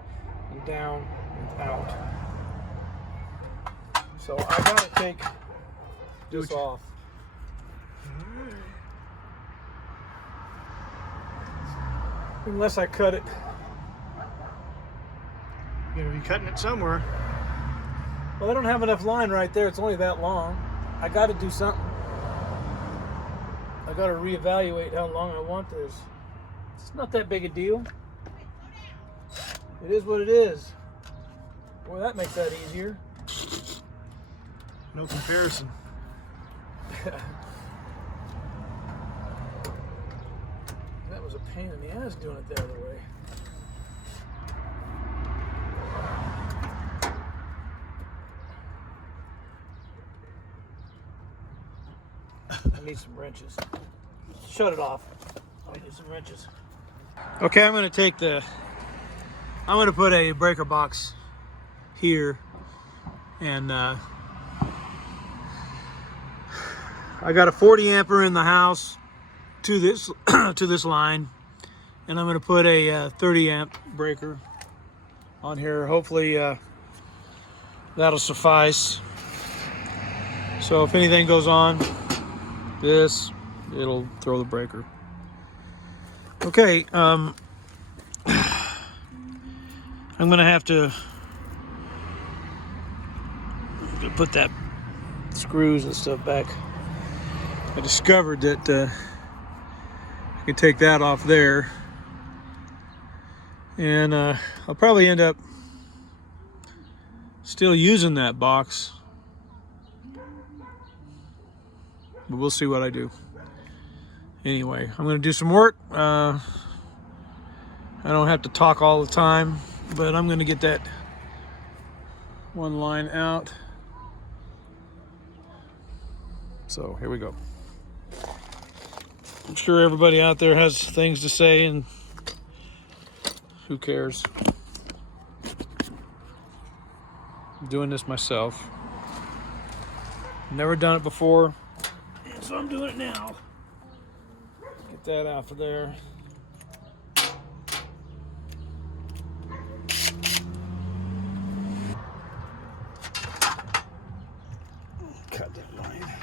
and down and out. So I got to take this off. Unless I cut it. You're going to be cutting it somewhere. Well, I don't have enough line right there. It's only that long. I got to do something. I got to reevaluate how long I want this. It's not that big a deal. It is what it is. Boy, that makes that easier. No comparison. That was a pain in the ass doing it the other way. I need some wrenches. Shut it off. I need some wrenches. Okay, I'm going to put a breaker box here, and I got a 40 ampere in the house to this to this line, and I'm going to put a 30 amp breaker on here. Hopefully that'll suffice. So if anything goes on, it'll throw the breaker. Okay, I'm gonna have to put that screws and stuff back. I discovered that I can take that off there, and I'll probably end up still using that box, but we'll see what I do. Anyway, I'm going to do some work. I don't have to talk all the time, but I'm going to get that one line out. So here we go. I'm sure everybody out there has things to say, and who cares? I'm doing this myself. Never done it before, so I'm doing it now. Get that out of there. Cut that line.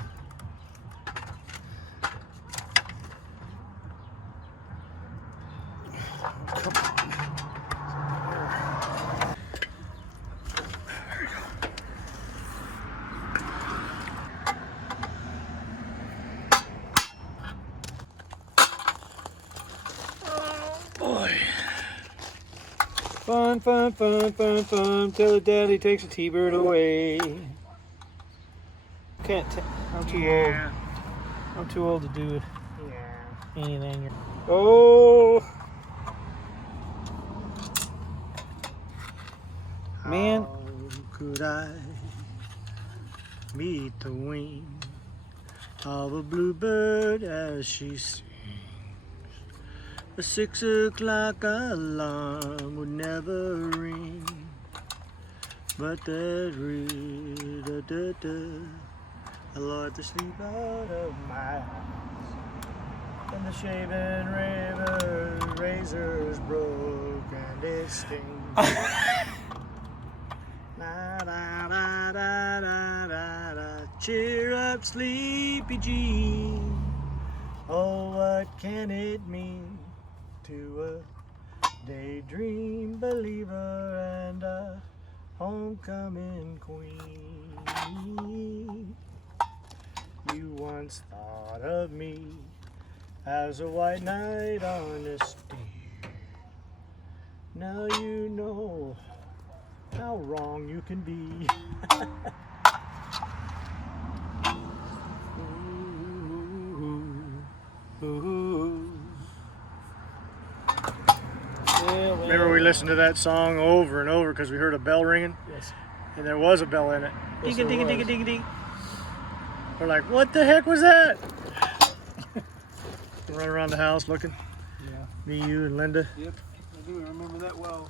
Come on. There we go. Oh boy. Fun, fun, fun, fun, fun, till the daddy takes a T-bird away. Can't I'm too old. I'm too old to do anything. Oh, man. How could I meet the wing of a bluebird as she sings? A 6 o'clock alarm would never ring, but that I love to sleep out of my house. And the shaven razor's broke and it stings. La, da, da, da, da, da, da. Cheer up, sleepy Jean. Oh, what can it mean to a daydream believer and a homecoming queen? You once thought of me as a white knight on a steer. Now you know how wrong you can be. Ooh, ooh. Remember we listened to that song over and over because we heard a bell ringing? Yes. And there was a bell in it. Yes, Ding, there ding, was. ding, ding, ding. We're like, what the heck was that? Run around the house looking. Yeah. Me, you, and Linda. Yep. I do remember that well.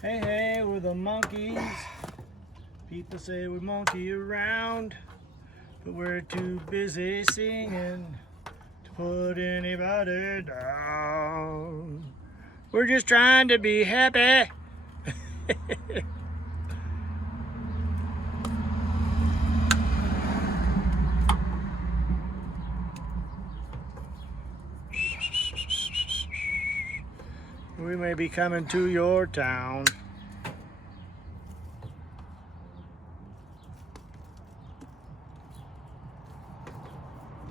Hey, hey, we're the monkeys. People say we monkey around, but we're too busy singing to put anybody down. We're just trying to be happy. We may be coming to your town.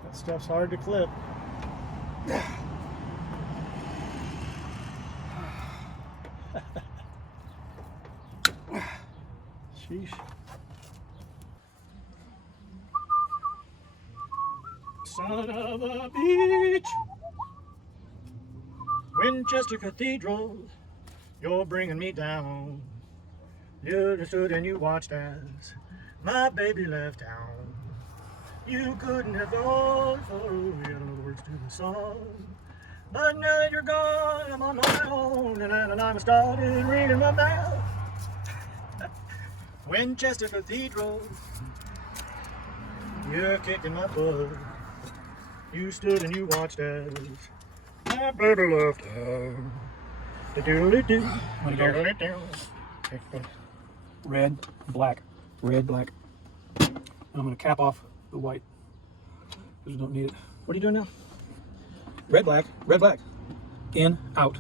That stuff's hard to clip. Sheesh. Son of a beach. Winchester Cathedral, you're bringing me down. You stood and you watched as my baby left town. You couldn't have gone far away, I don't know the words to the song. But now that you're gone, I'm on my own, and I'm started ringing my bell. Winchester Cathedral, you're kicking my butt. You stood and you watched as my baby left town. Red, black, red, black. And I'm going to cap off the white because we don't need it. What are you doing now? Red, black, in, out.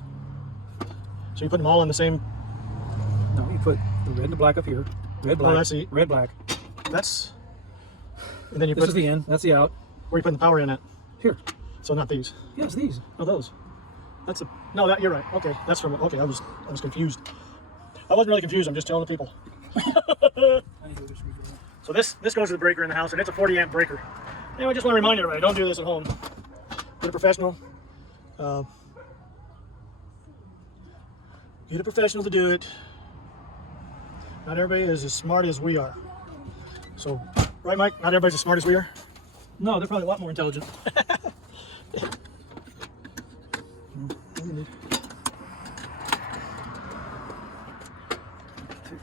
So you put them all in the same. No, you put the red and the black up here. Red, black, I see. red, black. That's. And then you This put is the in, that's the out. where you putting the power in at. Here. So not these. Yes, these. Oh, those. That's a. No, that you're right. Okay, that's from. Okay, I was confused. I wasn't really confused. I'm just telling the people. So this goes to the breaker in the house, and it's a 40 amp breaker. Anyway, I just want to remind everybody, don't do this at home. Get a professional. Get a professional to do it. Not everybody is as smart as we are. So, right, Mike? Not everybody's as smart as we are. No, they're probably a lot more intelligent. Take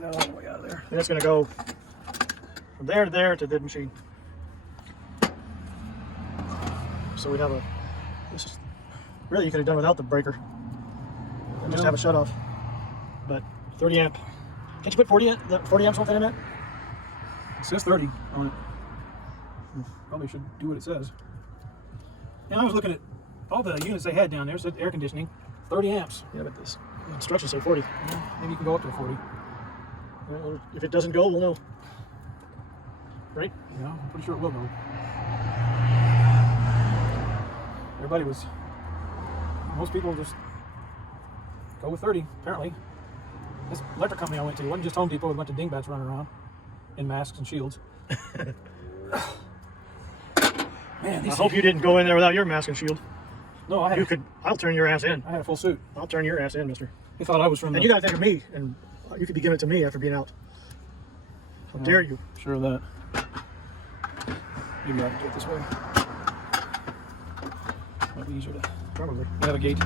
that all the way out of there. And it's going to go from there to there to the machine. So we'd have a. This is, really, you could have done without the breaker. And just have a shut off. But 30 amp. Can't you put 40 amps worth in it? It says 30 on it. Probably should do what it says. And I was looking at all the units they had down there. It said air conditioning, 30 amps. Yeah, but this instructions say 40. Yeah, maybe you can go up to 40. Well, if it doesn't go, we'll know. Right? Yeah, I'm pretty sure it will go. Most people just go with 30, apparently. This electric company I went to wasn't just Home Depot with a bunch of dingbats running around in masks and shields. Man, I hope you didn't go in there without your mask and shield. No, I had. You could. I'll turn your ass in. I had a full suit. I'll turn your ass in, mister. They thought I was from. And you gotta think of me, and you could be giving it to me after being out. How dare you? Sure of that. Maybe I can do it this way. Might be easier to Probably. navigate.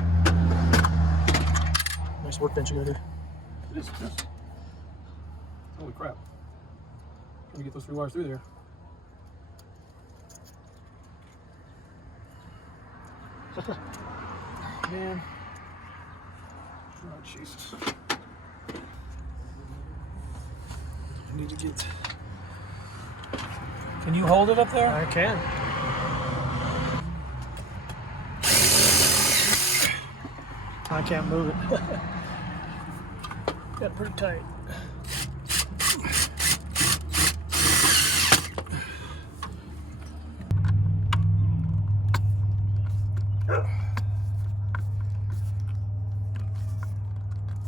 Nice workbench you got there. It is. Yes. Holy crap! Trying to get those 3 wires through there. Man. Oh, Jesus. I need to get. Can you hold it up there? I can. I can't move it. Got it pretty tight.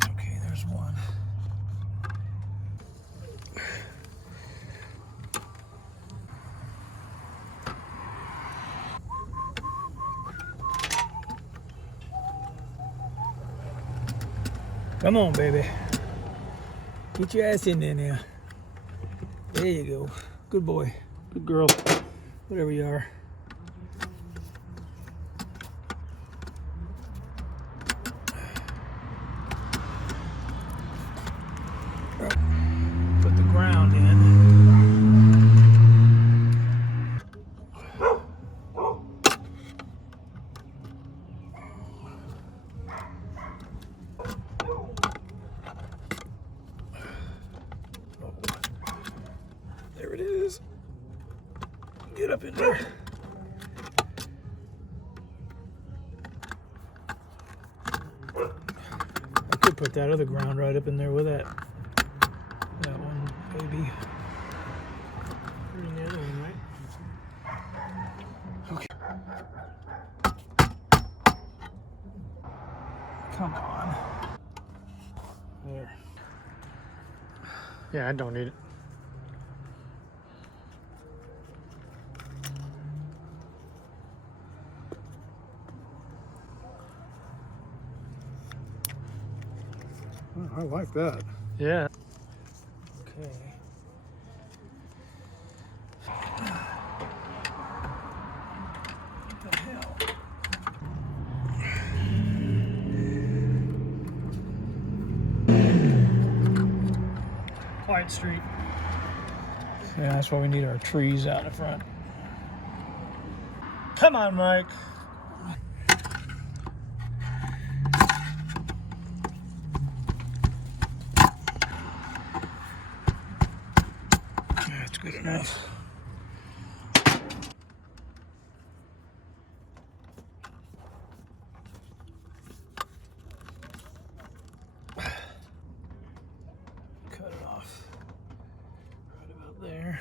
Okay, there's one. Come on, baby. Get your ass in there now. There you go. Good boy. Good girl. Whatever you are. Put the ground in. There it is. Get up in there. I could put that other ground right up in there with that one baby. And the other one, right? Okay. Come on. There. Yeah, I don't need it. Oh, I like that. Yeah. Okay. What the hell? Quiet street. Yeah, that's why we need our trees out in front. Come on, Mike. That's good enough. Cut it off right about there.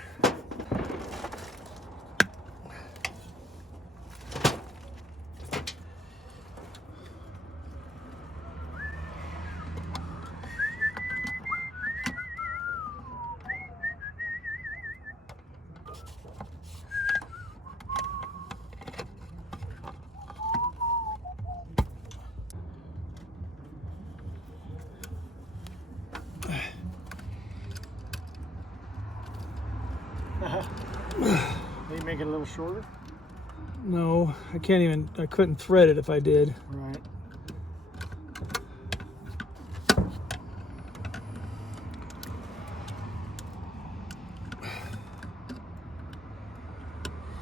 it a little shorter? No, I couldn't thread it if I did. Right.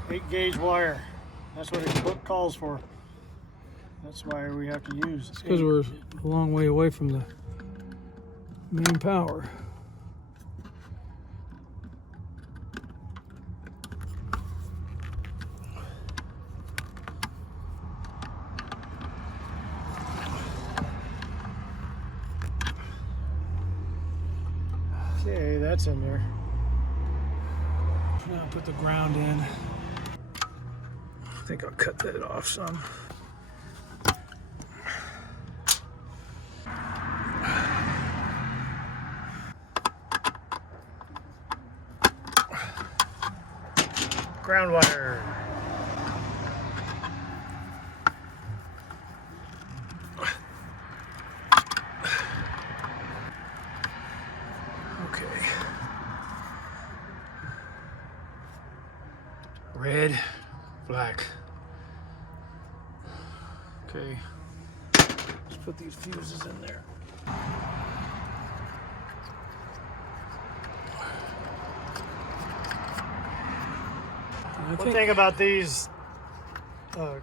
Eight-gauge wire. That's what the book calls for. That's why we have to use. It's because we're a long way away from the main power. Okay, that's in there. Now put the ground in. I think I'll cut that off some. Ground wire. Okay. Red, black. Okay. Let's put these fuses in there. One thing about these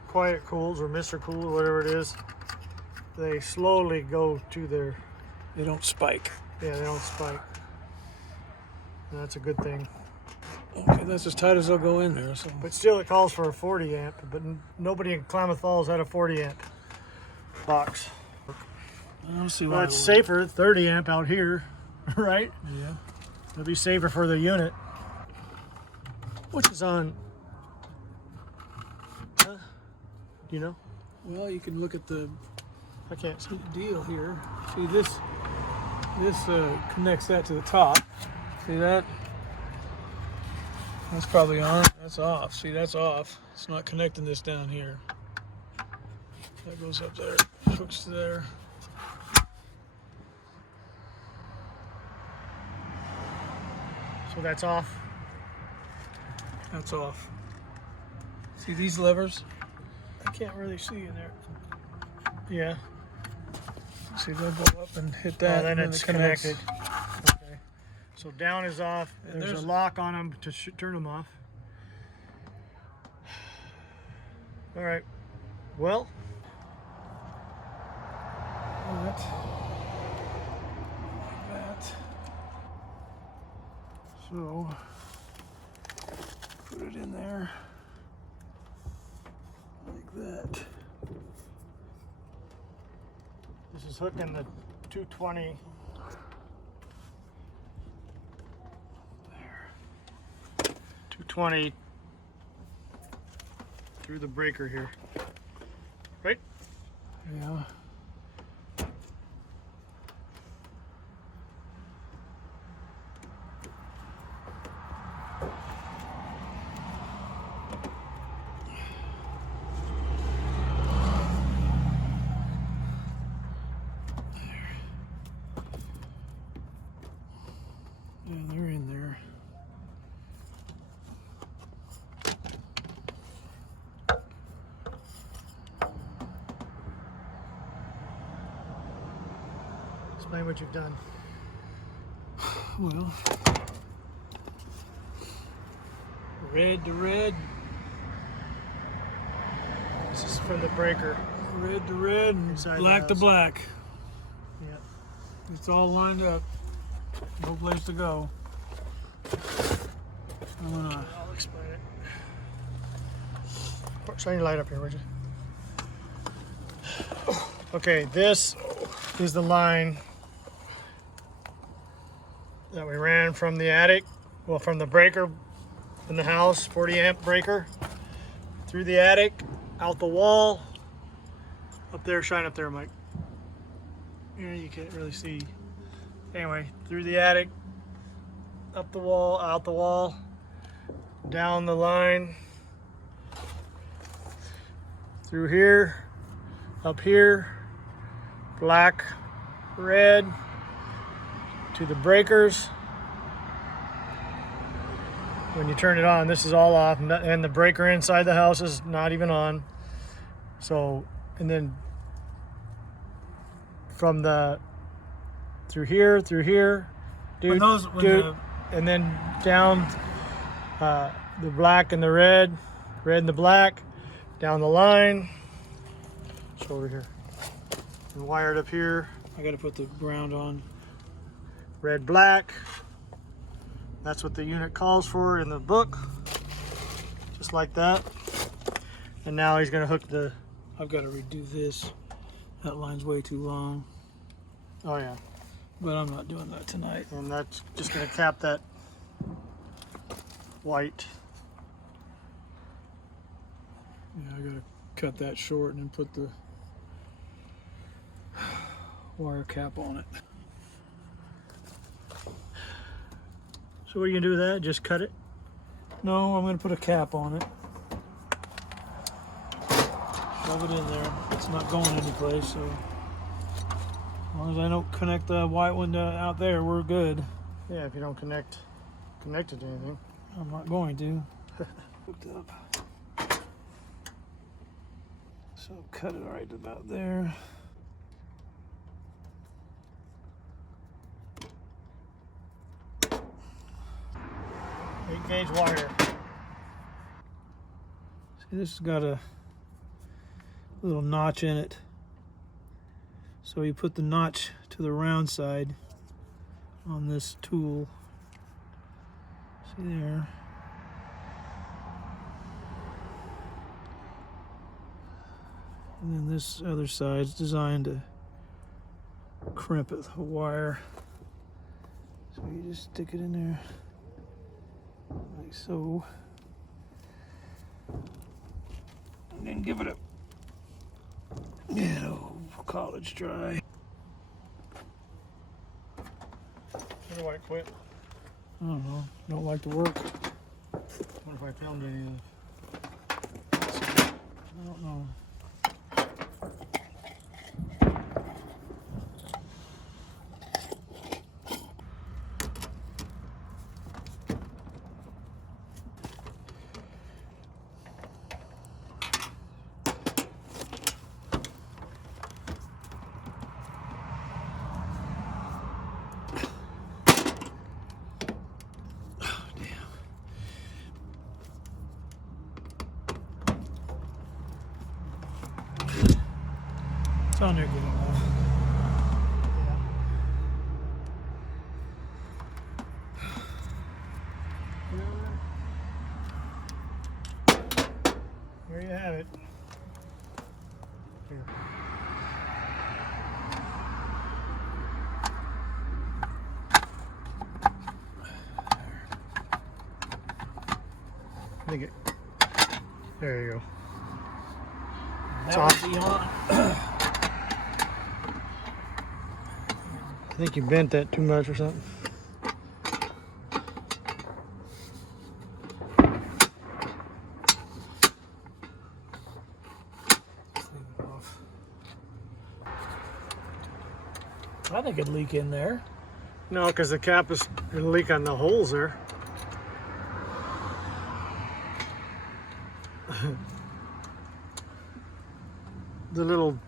quiet cools or MRCOOL or whatever it is, they slowly go to their, They don't spike. yeah, they don't spike. And that's a good thing. Okay, that's as tight as they'll go in there. So. But still it calls for a 40 amp, but nobody in Klamath Falls had a 40 amp box. I don't see Well, why. it's safer, 30 amp out here, right? Yeah. It'll be safer for the unit. Which is on, do you know? Well, you can look at the I can't see. deal here. See this connects that to the top. See that? That's probably on. That's off. See, that's off. It's not connecting this down here. That goes up there. Hooks to there. So that's off. That's off. See these levers? I can't really see in there. Yeah. See, they'll go up and hit that. Then and it's it connects. connected. Okay. So down is off. And There's a lock on them to turn them off. All right. Well, That. Like that. So, put it in there. Like that. this is hooking the 220. There. 220 through the breaker here. Right? Yeah. And they're in there. Explain what you've done. Well, red to red, This is from the breaker. red to red, and Inside the black to house. black. Yeah. It's all lined up. No place to go. I'm gonna. I'll explain it. Shine your light up here, would you? Okay, this is the line that we ran from the attic, well, from the breaker in the house, 40 amp breaker, through the attic, out the wall, up there, shine up there, Mike. Yeah, you can't really see. Anyway, through the attic, up the wall, out the wall, down the line, through here, up here, black, red, to the breakers, when you turn it on, this is all off, and the breaker inside the house is not even on. So, and then from through here, dude, and then down the black and the red and the black, down the line. It's over here. And wired up here. I gotta put the ground on. Red, black. That's what the unit calls for in the book. Just like that. And now he's gonna hook the... I've got to redo this. That line's way too long. Oh yeah. But I'm not doing that tonight. And that's just gonna cap that white. Yeah, I gotta cut that short and then put the wire cap on it. So what are you gonna do with that? Just cut it? No, I'm gonna put a cap on it. Shove it in there. It's not going anyplace, so as long as I don't connect the white one out there, we're good. Yeah, if you don't connect it to anything. I'm not going to. Hooked up. So cut it right about there. 8-gauge wire. See, this has got a little notch in it. So you put the notch to the round side on this tool. See there. And then this other side's designed to crimp it with a wire. So you just stick it in there like so. And then give it a college try. Wonder why it quit. I don't know. Don't like to work. Wonder if I filmed any of I don't know. It's on there good enough. There you have it. Here. I think it. There you go. It's off. I think you bent that too much or something. I think it'd leak in there. No, because the cap is going to leak on the holes there. The little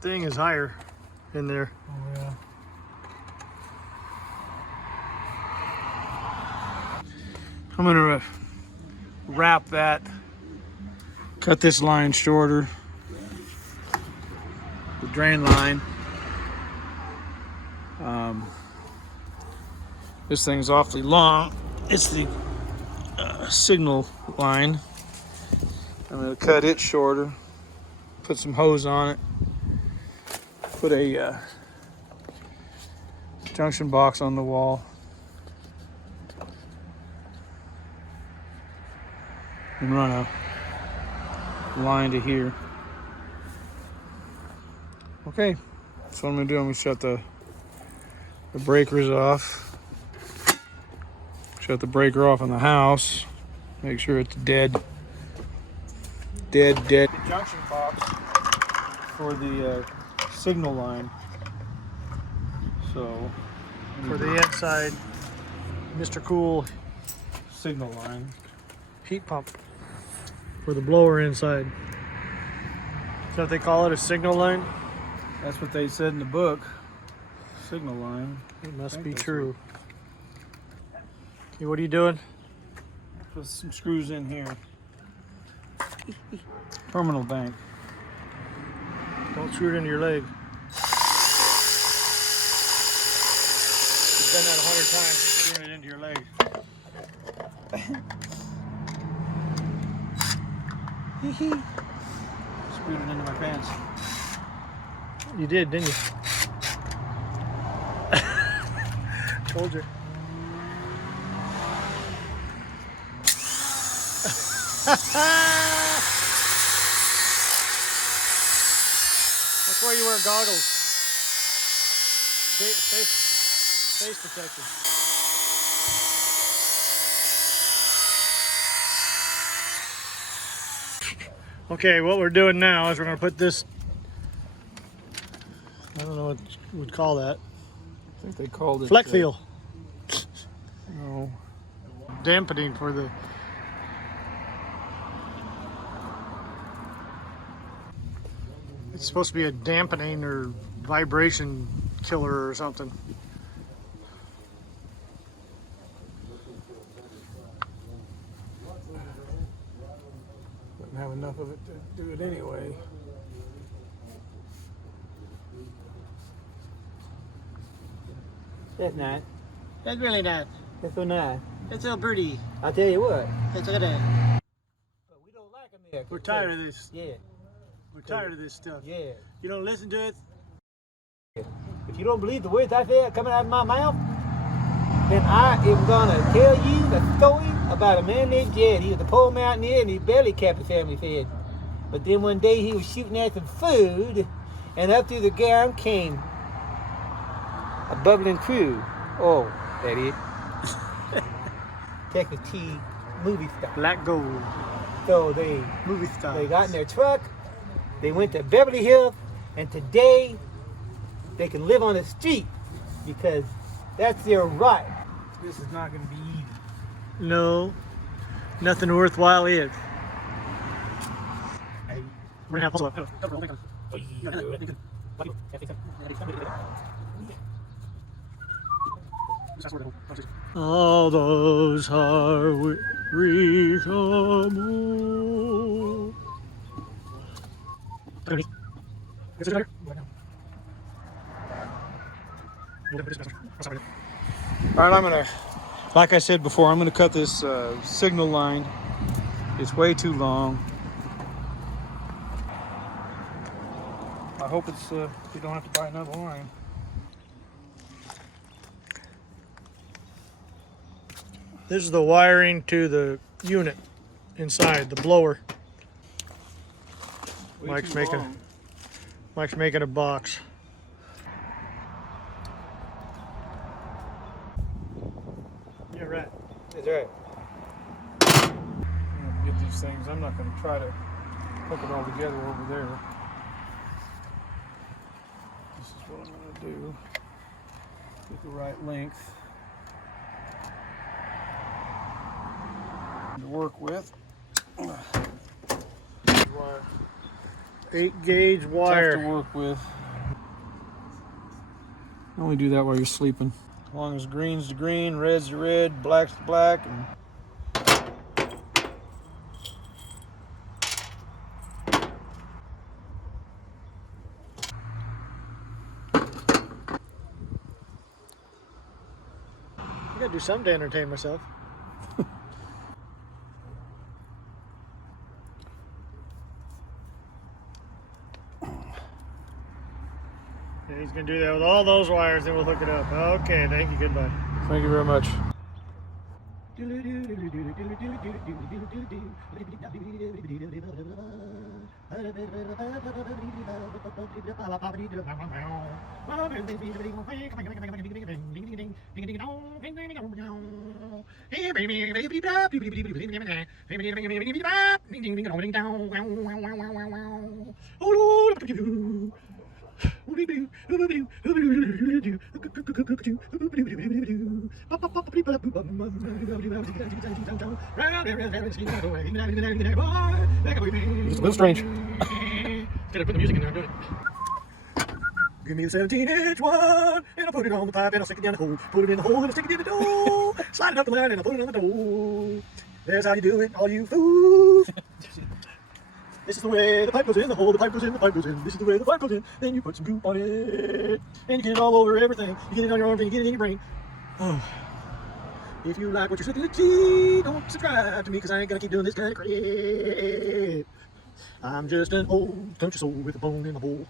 thing is higher in there. Oh yeah. I'm gonna wrap that, cut this line shorter, the drain line. This thing's awfully long. It's the signal line. I'm gonna cut it shorter, put some hose on it, put a junction box on the wall. And run a line to here. Okay, so what I'm gonna do, I'm gonna shut the breakers off. Shut the breaker off on the house. Make sure it's dead. The junction box for the signal line. So For the inside, MRCOOL signal line. Heat pump for the blower inside. Is that what they call it, a signal line? That's what they said in the book. Signal line. It must think be that's true. Okay, what are you doing? Put some screws in here. Terminal bank. Don't screw it into your leg. You've done that 100 times, screwing it into your leg. Screwed it into my pants. You did, didn't you? Told you. That's why you wear goggles. Face protection. Okay, what we're doing now is we're going to put this, I don't know what you would call that, I think they called it fleck seal. No. Dampening for the, it's supposed to be a dampening or vibration killer or something. Didn't have enough of it to do it anyway. That's not. That's really not. That's so nice. It's a birdie. I'll tell you what. It's a day. But we don't like America. We're tired of this. Yeah, We're tired of this stuff. yeah. You don't listen to it? If you don't believe the words I said coming out of my mouth, then I am gonna tell you the story about a man named Jed. He was a pole mountaineer and he barely kept his family fed. But then one day he was shooting at some food, and up through the ground came a bubbling crew. Oh, that is. Texas T movie star. Black gold. So they Movie stars. got in their truck, they went to Beverly Hills, and today they can live on the street because that's their right. This is not going to be easy. No, nothing worthwhile is. We're gonna have all those are weary come home. All right, I'm gonna, like I said before, I'm gonna cut this signal line. It's way too long. I hope it's you don't have to buy another line. This is the wiring to the unit inside the blower. Way Mike's too making long. Mike's making a box. You're right. That's right. I'm gonna get these things. I'm not gonna try to hook it all together over there. This is what I'm gonna do. Get the right length to work with. 8-gauge Tough to wire. work with. Only do that while you're sleeping. As long as green's to green, red's to red, black's to black, and I gotta do something to entertain myself. Yeah, he's gonna do that with all those wires, then we'll hook it up. Okay, thank you, goodbye. thank you very much. It's a little strange. Gotta put the music in there. I'm doing it. Give me the 17-inch one, and I'll put it on the pipe, and I'll stick it down the hole. Put it in the hole, and I'll stick it in the door. Slide it up the line, and I'll put it on the door. There's how you do it, all you fools. This is the way the pipe goes in, the hole, the pipe goes in, the pipe goes in. This is the way the pipe goes in. Then you put some goop on it, and you get it all over everything. You get it on your arms, and you get it in your brain. Oh. If you like what you're looking to see, don't subscribe to me, because I ain't gonna keep doing this kind of crap. I'm just an old country soul with a bone in the hole.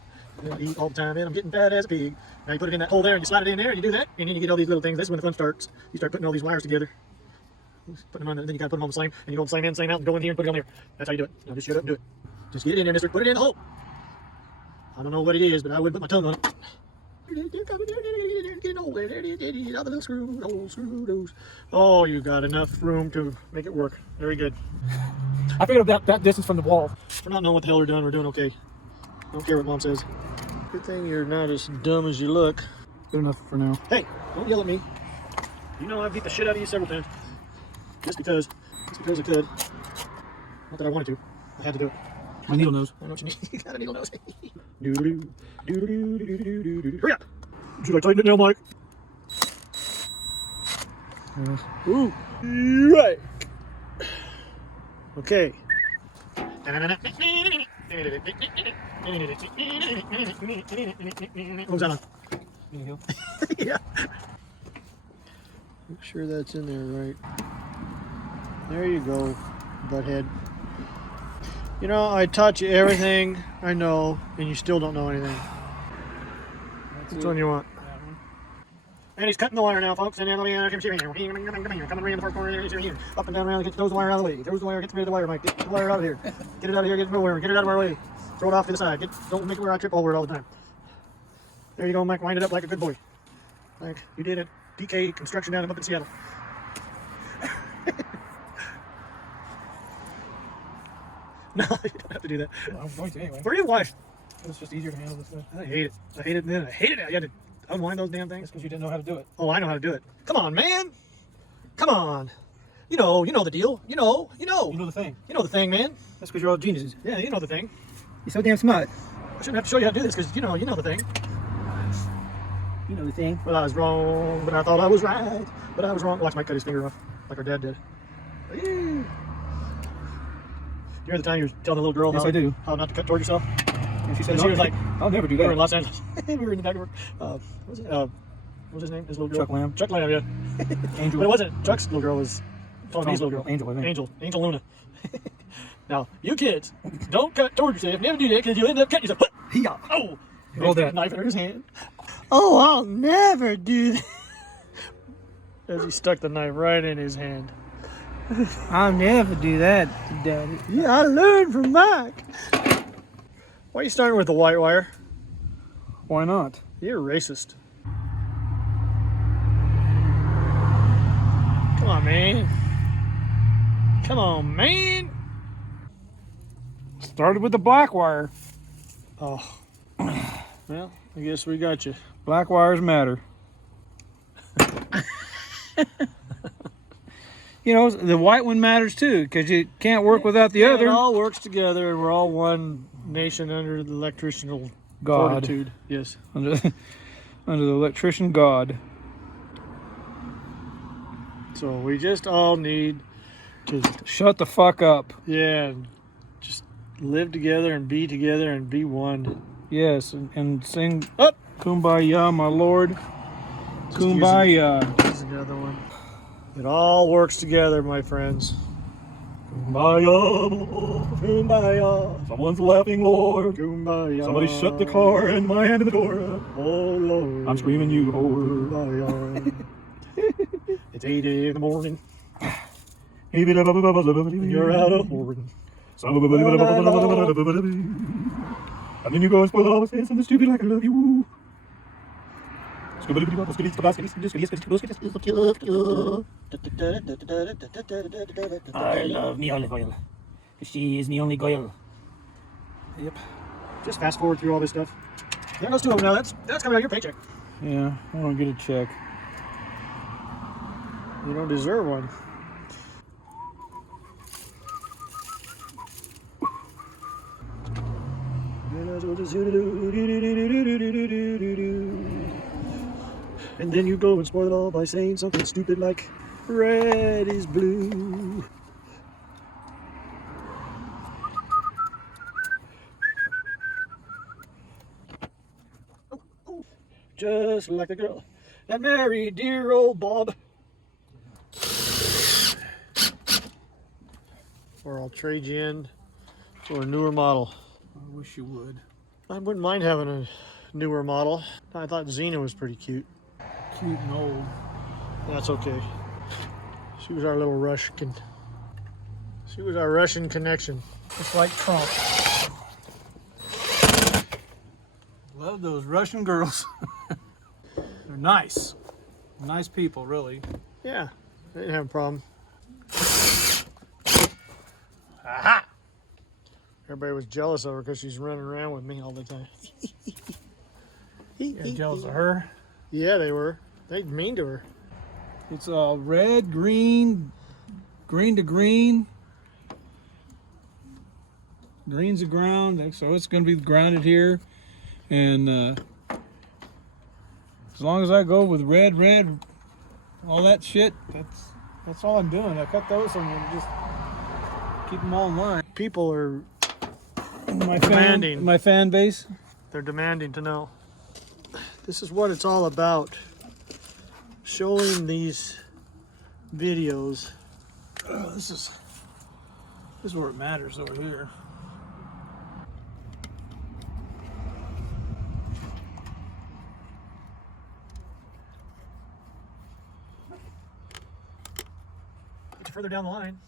I eat all the time, and I'm getting fat as a pig. Now you put it in that hole there, and you slide it in there, and you do that, and then you get all these little things. That's when the fun starts. You start putting all these wires together. Put them on, and then you gotta put them on the same, and you go same in, same out, and go in here and put it on there. That's how you do it. Now just shut up and do it. Just get it in there, mister. Put it in the hole. I don't know what it is, but I wouldn't put my tongue on it. Get in the hole there. All the little screw. Oh, you got enough room to make it work. Very good. I figured about that distance from the wall. We're not knowing what the hell we're doing. We're doing okay. Don't care what mom says. Good thing you're not as dumb as you look. Good enough for now. Hey, don't yell at me. You know I've beat the shit out of you several times. Just because I could. Not that I wanted to. I had to do it. My needle nose. I know what you mean. You got a needle nose. Doo-doo-doo. Doo-doo-doo-doo-doo-doo-doo. Hurry up. Should I tighten it now, Mike? Ooh. Right. Okay. What was that on? Yeah. Make sure that's in there right. There you go, butthead. You know, I taught you everything I know, and you still don't know anything. Which one you want? And he's cutting the wire now, folks. And then coming around the far corner, up and down around, throws the wire out of the way. Throws the wire, gets rid of the wire, Mike. Get the wire out of here. Get it out of here, get it over, get it out of our way. Throw it off to the side. Don't make it where I trip over it all the time. There you go, Mike. Wind it up like a good boy. Like you did at DK Construction down up in Seattle. No, you don't have to do that. Well, I'm going to anyway. Where are your wife? It's just easier to handle this stuff. I hate it. I hate it. I hate it. You had to unwind those damn things. That's because you didn't know how to do it. Oh, I know how to do it. Come on, man. Come on. You know the deal. You know. You know the thing. You know the thing, man. That's because you're all geniuses. Yeah, you know the thing. You're so damn smart. I shouldn't have to show you how to do this because you know the thing. You know the thing. Well, I was wrong, but I thought I was right. But I was wrong. Watch Mike cut his finger off, like our dad did. You remember the time you were telling the little girl Yes, I do. how not to cut toward yourself? And she said, And she was like, I'll never do we were in that. Los Angeles. We were in the back of her. What was his name? His little girl? Chuck Lamb. Chuck Lamb, yeah. Angel. But it wasn't Chuck's little girl. It was Tony's little girl. Angel, I think. Angel Luna. Now, you kids, don't cut toward yourself. Never do that because you'll end up cutting yourself. Yeah. Oh! Roll that. Knife in his hand. Oh, I'll never do that. As he stuck the knife right in his hand. I'll never do that, Daddy. Yeah, I learned from Mike. Why are you starting with the white wire? Why not? You're racist. Come on, man. Come on, man. Started with the black wire. Oh. Well, I guess we got you. Black wires matter. You know, the white one matters too, because you can't work without the other. It all works together, and we're all one nation under the electrical God. fortitude. Yes. Under the electrician God. So we just all need to, Shut the fuck up. yeah, just live together and be one. Yes, and sing Up. Kumbaya, my lord. Kumbaya. Here's another one. It all works together, my friends. Kumbaya, kumbaya. Someone's laughing, Lord. Kumbaya. Somebody shut the car and my hand in the door. Oh Lord. I'm screaming, you whore. Kumbaya. It's 8 in the morning. And You're out of whoring. And then you go and spoil all the face and the stupid like I love you. I love me olive oil. She is me only goyle. Yep. Just fast forward through all this stuff. There goes two of them now. That's coming out of your paycheck. Yeah, I want to get a check. You don't deserve one. And then you go and spoil it all by saying something stupid like red is blue. Just like the girl that married dear old Bob. Or I'll trade you in for a newer model. I wish you would. I wouldn't mind having a newer model. I thought Xena was pretty cute. Cute and old. That's okay. She was our little Russian. She was our Russian connection. Just like Trump. Love those Russian girls. They're nice. Nice people, really. Yeah, I didn't have a problem. Aha! Everybody was jealous of her because she's running around with me all the time. Yeah, jealous of her. Yeah, they were. They mean to her. It's red, green, green to green. Green's the ground, so it's going to be grounded here. And as long as I go with red, all that shit, that's all I'm doing. I cut those and just keep them all in line. People are Demanding. My fan base. They're demanding to know. This is what it's all about. Showing these videos. Oh, this is where it matters over here. Get you further down the line.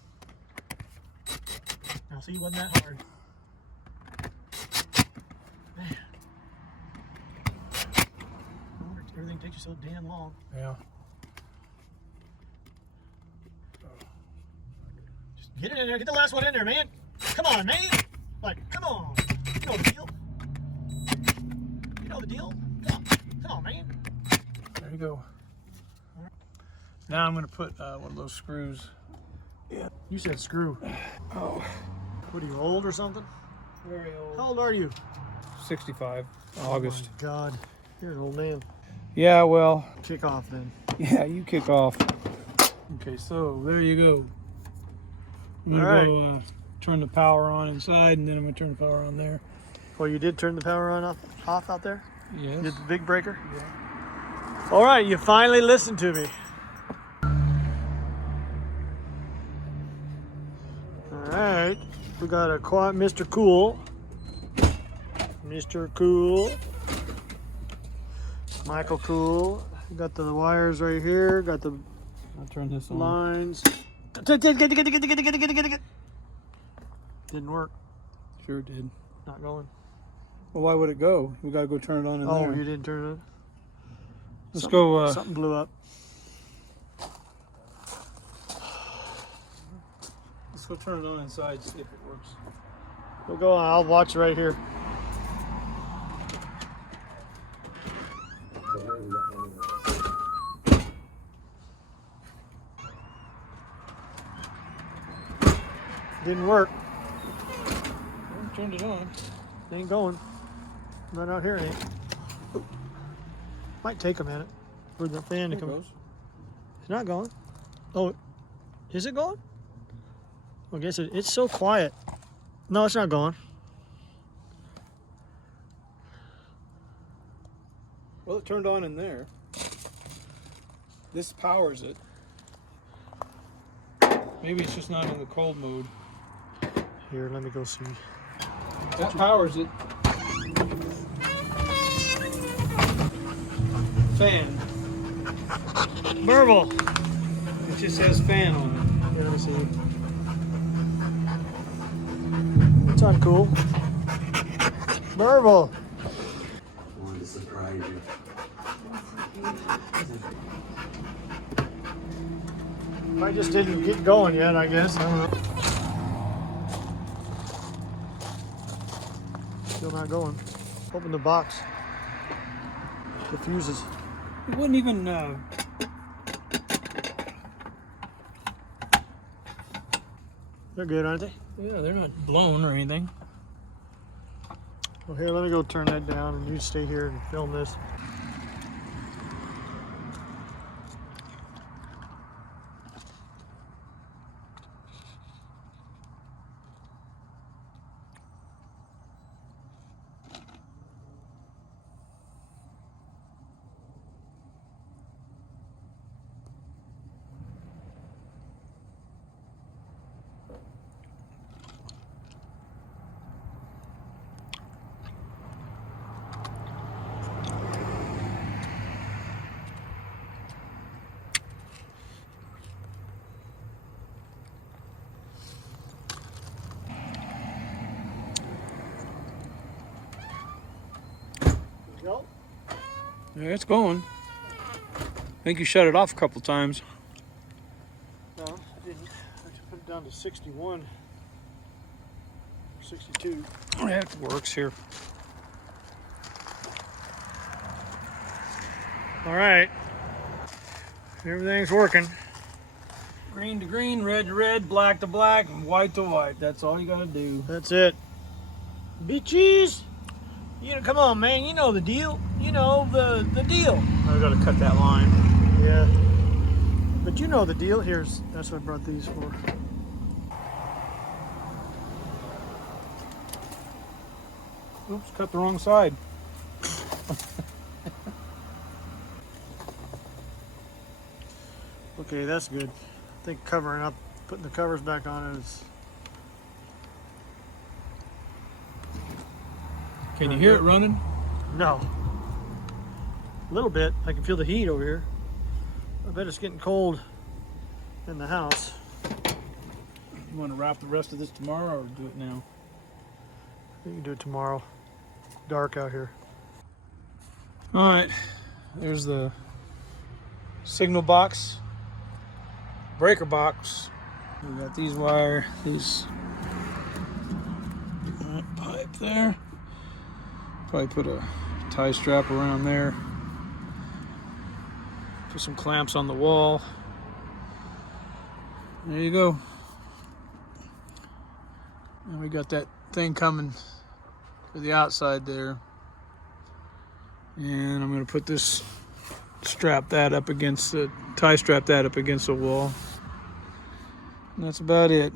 Now see, it wasn't that hard. Man. No wonder everything takes you so damn long. Yeah. Just get it in there. Get the last one in there, man. Come on, man. Like, come on. You know the deal. You know the deal. Come on, man. There you go. Now I'm going to put one of those screws. Yeah. You said screw. Oh. What are you, old or something? Very old. How old are you? 65. August. Oh my God. You're an old man. Yeah, well. Kick off then. Yeah, you kick off. Okay, so there you go. I'm going to go turn the power on inside, and then I'm going to turn the power on there. Well, you did turn the power on off out there? Yes. Did the big breaker? Yeah. All right, you finally listened to me. All right, we got a Mr. Cool. Mr. Cool. Michael Cool. Got the wires right here. Got the I'll turn this on. lines. Didn't work. Sure did. Not going. Well, why would it go? We got to go turn it on in Oh, there. you didn't turn it on? Let's go. Something blew up. Let's go turn it on inside, see if it works. We'll go on. I'll watch right here. Didn't work. Well, turned it on. Ain't going. Not out here, it ain't. Might take a minute for the fan to There it come. goes. It's not going. Oh, is it going? I guess it's so quiet. No, it's not going. Well, it turned on in there. This powers it. Maybe it's just not in the cold mode. Here, let me go see. That powers it. Fan. Burble! It just has fan on Here, let me see. It's uncool. Burble! I wanted to surprise you. I just didn't get going yet, I guess. I don't know. Still not going. Open the box. the fuses. It wouldn't even. They're good, aren't they? Yeah, they're not blown or anything. Well, here, let me go turn that down, and you stay here and film this. Go. Yeah, it's going. I think you shut it off a couple times. No, I didn't. I just put it down to 61 or 62. Oh, yeah, it works here. All right. Everything's working. Green to green, red to red, black to black, and white to white. That's all you gotta do. That's it. Bitches. You know, come on, man. You know the deal. You know the deal. I gotta cut that line. Yeah. But you know the deal. That's what I brought these for. Oops, cut the wrong side. Okay, that's good. I think covering up, putting the covers back on is. Can you hear it running? No. A little bit. I can feel the heat over here. I bet it's getting cold in the house. You want to wrap the rest of this tomorrow or do it now? We can do it tomorrow. Dark out here. All right, there's the signal box, breaker box. We got these that pipe there. Probably put a tie strap around there. Put some clamps on the wall. There you go. And we got that thing coming to the outside there. And I'm gonna put this, tie strap that up against the wall. And that's about it.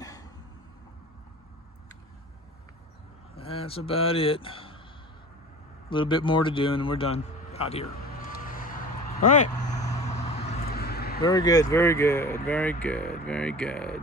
That's about it. A little bit more to do and we're done out here. All right. Very good, very good, very good, very good.